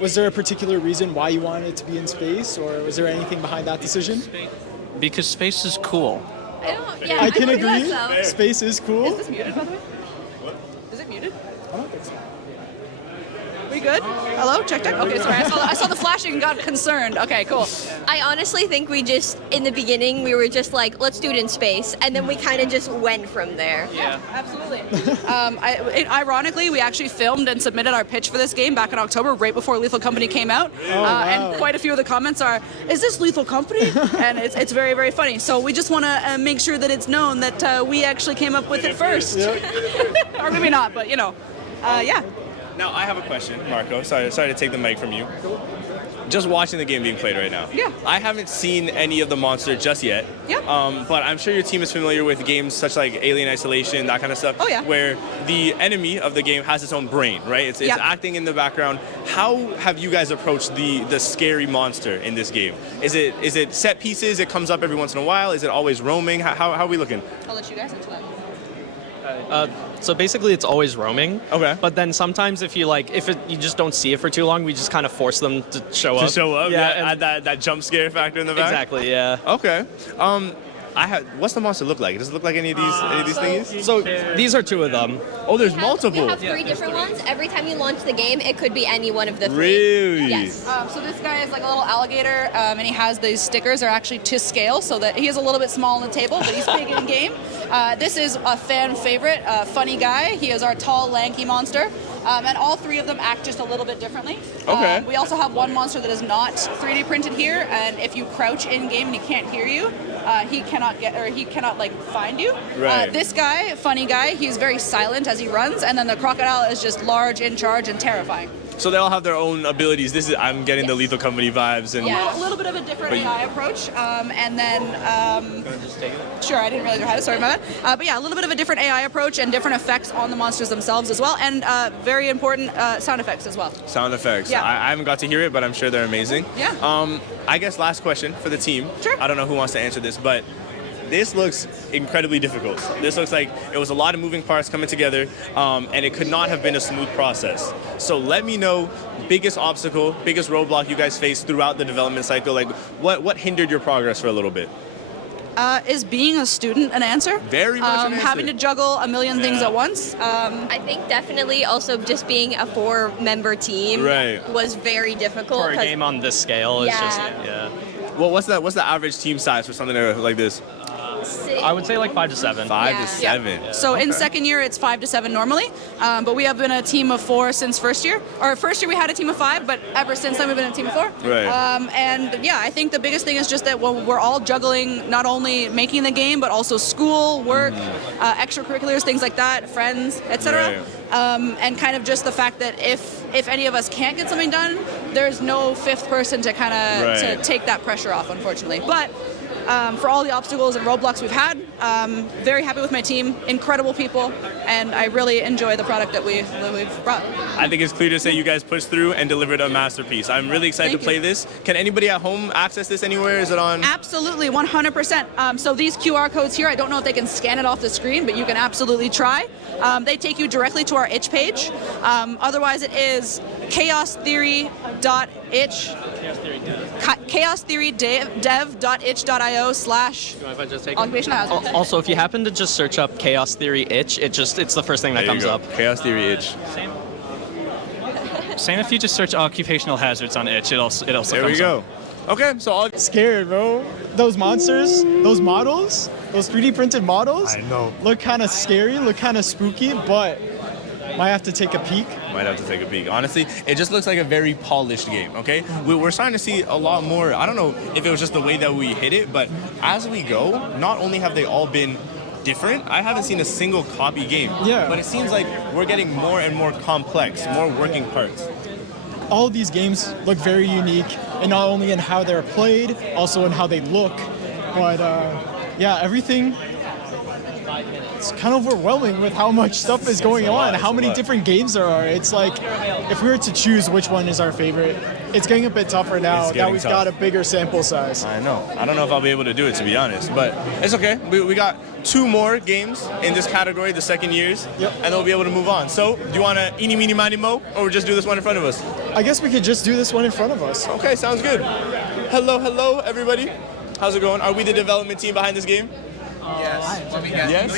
Was there a particular reason why you wanted it to be in space, or was there anything behind that decision? Because space is cool. I can agree. Space is cool. Is this muted, by the way? Is it muted? I don't think so. We good? Hello? Check. Okay, sorry. I saw the flashing and got concerned. Okay, cool. I honestly think we just, in the beginning, we were just like, let's do it in space. And then we kind of just went from there. Yeah, absolutely. Ironically, we actually filmed and submitted our pitch for this game back in October, right before Lethal Company came out. Wow. And quite a few of the comments are, is this Lethal Company? And it's very, very funny. So we just want to make sure that it's known that we actually came up with it first. Or maybe not, but yeah. Now, I have a question, Marco. Sorry to take the mic from you. Just watching the game being played right now. Yeah. I haven't seen any of the monsters just yet. Yeah. But I'm sure your team is familiar with games such like Alien Isolation, that kind of stuff. Oh, yeah. Where the enemy of the game has its own brain, right? It's acting in the background. How have you guys approached the scary monster in this game? Is it set pieces? It comes up every once in a while? Is it always roaming? How are we looking? I'll let you guys into that. So basically, it's always roaming. Okay. But then sometimes, if you you just don't see it for too long, we just kind of force them to show up. To show up, Yeah. add that jump scare factor in the back. Exactly. Yeah. Okay. What's the monster look like? Does it look like any of these thingies? So these are two of them. Oh, there's multiple. We have 3 different ones. Every time you launch the game, it could be any one of the 3. Really? Yes. So this guy is like a little alligator, and he has these stickers are actually to scale, so that he is a little bit small on the table, but he's big in game. This is a fan favorite, funny guy. He is our tall, lanky monster. And all 3 of them act just a little bit differently. Okay. We also have one monster that is not 3D printed here, and if you crouch in game and he can't hear you, he cannot find you. Right. This guy, funny guy, he's very silent as he runs, and then the crocodile is just large, in charge, and terrifying. So they all have their own abilities. I'm getting the Lethal Company vibes. And Yeah, a little bit of a different AI approach, and then sure, I didn't realize you had it. Sorry about that. But yeah, a little bit of a different AI approach and different effects on the monsters themselves as well, and very important sound effects as well. Sound effects. Yeah. I haven't got to hear it, but I'm sure they're amazing. Yeah. I guess last question for the team. Sure. I don't know who wants to answer this, but this looks incredibly difficult. This looks like it was a lot of moving parts coming together, and it could not have been a smooth process. So let me know biggest obstacle, biggest roadblock you guys faced throughout the development cycle. Like what hindered your progress for a little bit? Is being a student an answer? Very much an answer. Having to juggle a million things at once. I think definitely also just being a 4-member team was very difficult. For a game on this scale, it's just Well, what's the average team size for something like this? I would say like 5 to 7. 5 to 7. Yeah. So in second year, it's 5 to 7 normally, but we have been a team of 4 since first year. Or first year we had a team of 5, but ever since then we've been a team of 4. Right. And yeah, I think the biggest thing is just that we're all juggling not only making the game, but also school, work, extracurriculars, things like that, friends, etc. And kind of just the fact that if any of us can't get something done, there's no 5th person to kind of to take that pressure off, unfortunately. But for all the obstacles and roadblocks we've had, very happy with my team, incredible people, and I really enjoy the product that we've brought. I think it's clear to say you guys pushed through and delivered a masterpiece. I'm really excited to play this. Can anybody at home access this anywhere? Is it on? Absolutely, 100%. So these QR codes here, I don't know if they can scan it off the screen, but you can absolutely try. They take you directly to our itch page. Otherwise, it is chaostheory.itch. chaostheorydev.itch.io/Occupational Hazards. Also, if you happen to just search up Chaos Theory itch, it's the first thing that comes up. Chaos Theory itch. Same if you just search occupational hazards on itch, it also there comes we go. up. Okay, so all scared, bro. Those monsters, those models, those 3D printed models. I know. Look kind of scary, look kind of spooky, but might have to take a peek. Might have to take a peek. Honestly, it just looks like a very polished game, okay? We're starting to see a lot more. I don't know if it was just the way that we hit it, but as we go, not only have they all been different, I haven't seen a single copy game. Yeah. But it seems like we're getting more and more complex, more working parts. All of these games look very unique, and not only in how they're played, also in how they look. But yeah, everything it's kind of overwhelming with how much stuff is going on, how many different games there are. It's like, if we were to choose which one is our favorite, it's getting a bit tougher now that we've got a bigger sample size. I know. I don't know if I'll be able to do it, to be honest, but it's okay. We got 2 more games in this category, the second years, and then we'll be able to move on. So, do you want to eeny, meeny, miny, mo, or just do this one in front of us? I guess we could just do this one in front of us. Okay, sounds good. Hello, everybody. How's it going? Are we the development team behind this game? Yes. Let me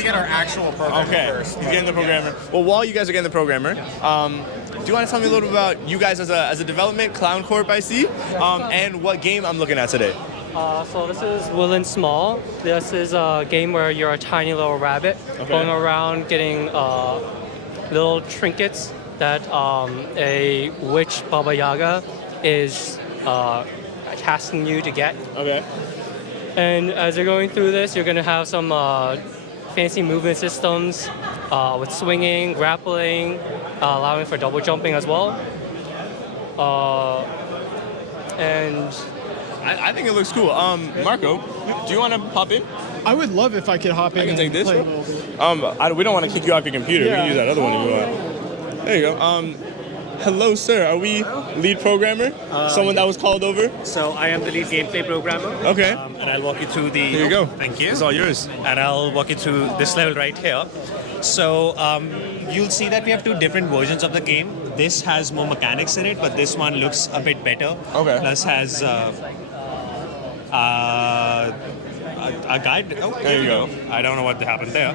get our actual programmer first. He's getting the programmer. Well, while you guys are getting the programmer, do you want to tell me a little bit about you guys as a development, Clown Corp, I see, and what game I'm looking at today? So this is Will and Small. This is a game where you're a tiny little rabbit going around getting little trinkets that a witch Baba Yaga is tasking you to get. Okay. And as you're going through this, you're going to have some fancy movement systems with swinging, grappling, allowing for double jumping as well. And I think it looks cool. Marco, do you want to hop in? I would love if I could hop in. I can take this. Play a little bit. We don't want to kick you off your computer. We Yeah. can use that other one if you want. There you go. Hello, sir. Are we lead programmer? Someone that was called over? So I am the lead gameplay programmer. Okay. And I'll walk you through the... Here you go. Thank you. It's all yours. And I'll walk you through this level right here. So you'll see that we have 2 different versions of the game. This has more mechanics in it, but this one looks a bit better. Okay. Plus has a guide. Oh, there you go. I don't know what happened there.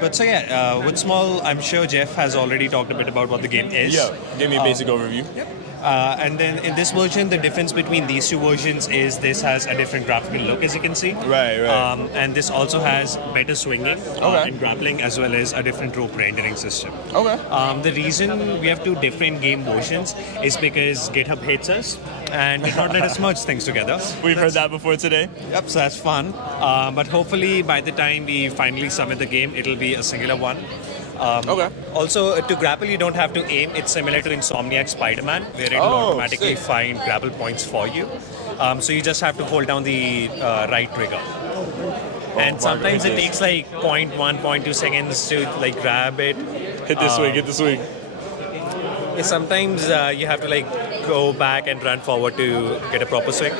But so yeah, with Small, I'm sure Jeff has already talked a bit about what the game is. Yeah, give me a basic overview. Yep. And then in this version, the difference between these 2 versions is this has a different graphical look, as you can see. Right. And this also has better swinging and grappling, as well as a different rope rendering system. Okay. The reason we have 2 different game versions is because GitHub hates us and did not let us merge things together. We've heard that before today. Yep, so that's fun. But hopefully by the time we finally submit the game, it'll be a singular one. Okay. Also, to grapple, you don't have to aim. It's similar to Insomniac Spider-Man, where it'll automatically find grapple points for you. So you just have to hold down the right trigger. And sometimes it takes like 0.1, 0.2 seconds to like grab it. Hit the swing, hit the swing. Sometimes you have to like go back and run forward to get a proper swing.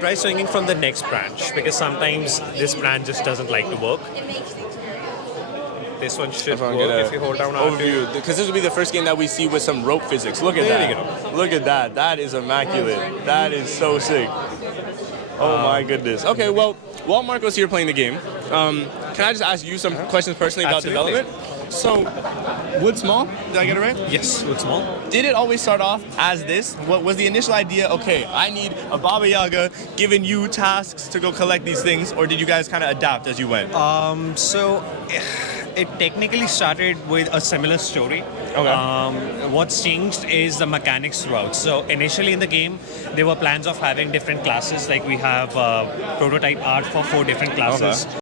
Try swinging from the next branch, because sometimes this branch just doesn't like to work. This one should work if you hold down overview, because this will be the first game that we see with some rope physics. Look at that. Look at that. That is immaculate. That is so sick. Oh my goodness. Okay, well, while Marco's here playing the game, can I just ask you some questions personally about development? So, Wood Small, did I get it right? Yes, Wood Small. Did it always start off as this? What was the initial idea? Okay, I need a Baba Yaga giving you tasks to go collect these things, or did you guys kind of adapt as you went? So it technically started with a similar story. Okay. What's changed is the mechanics throughout. So initially in the game, there were plans of having different classes. Like we have prototype art for 4 different classes. Okay.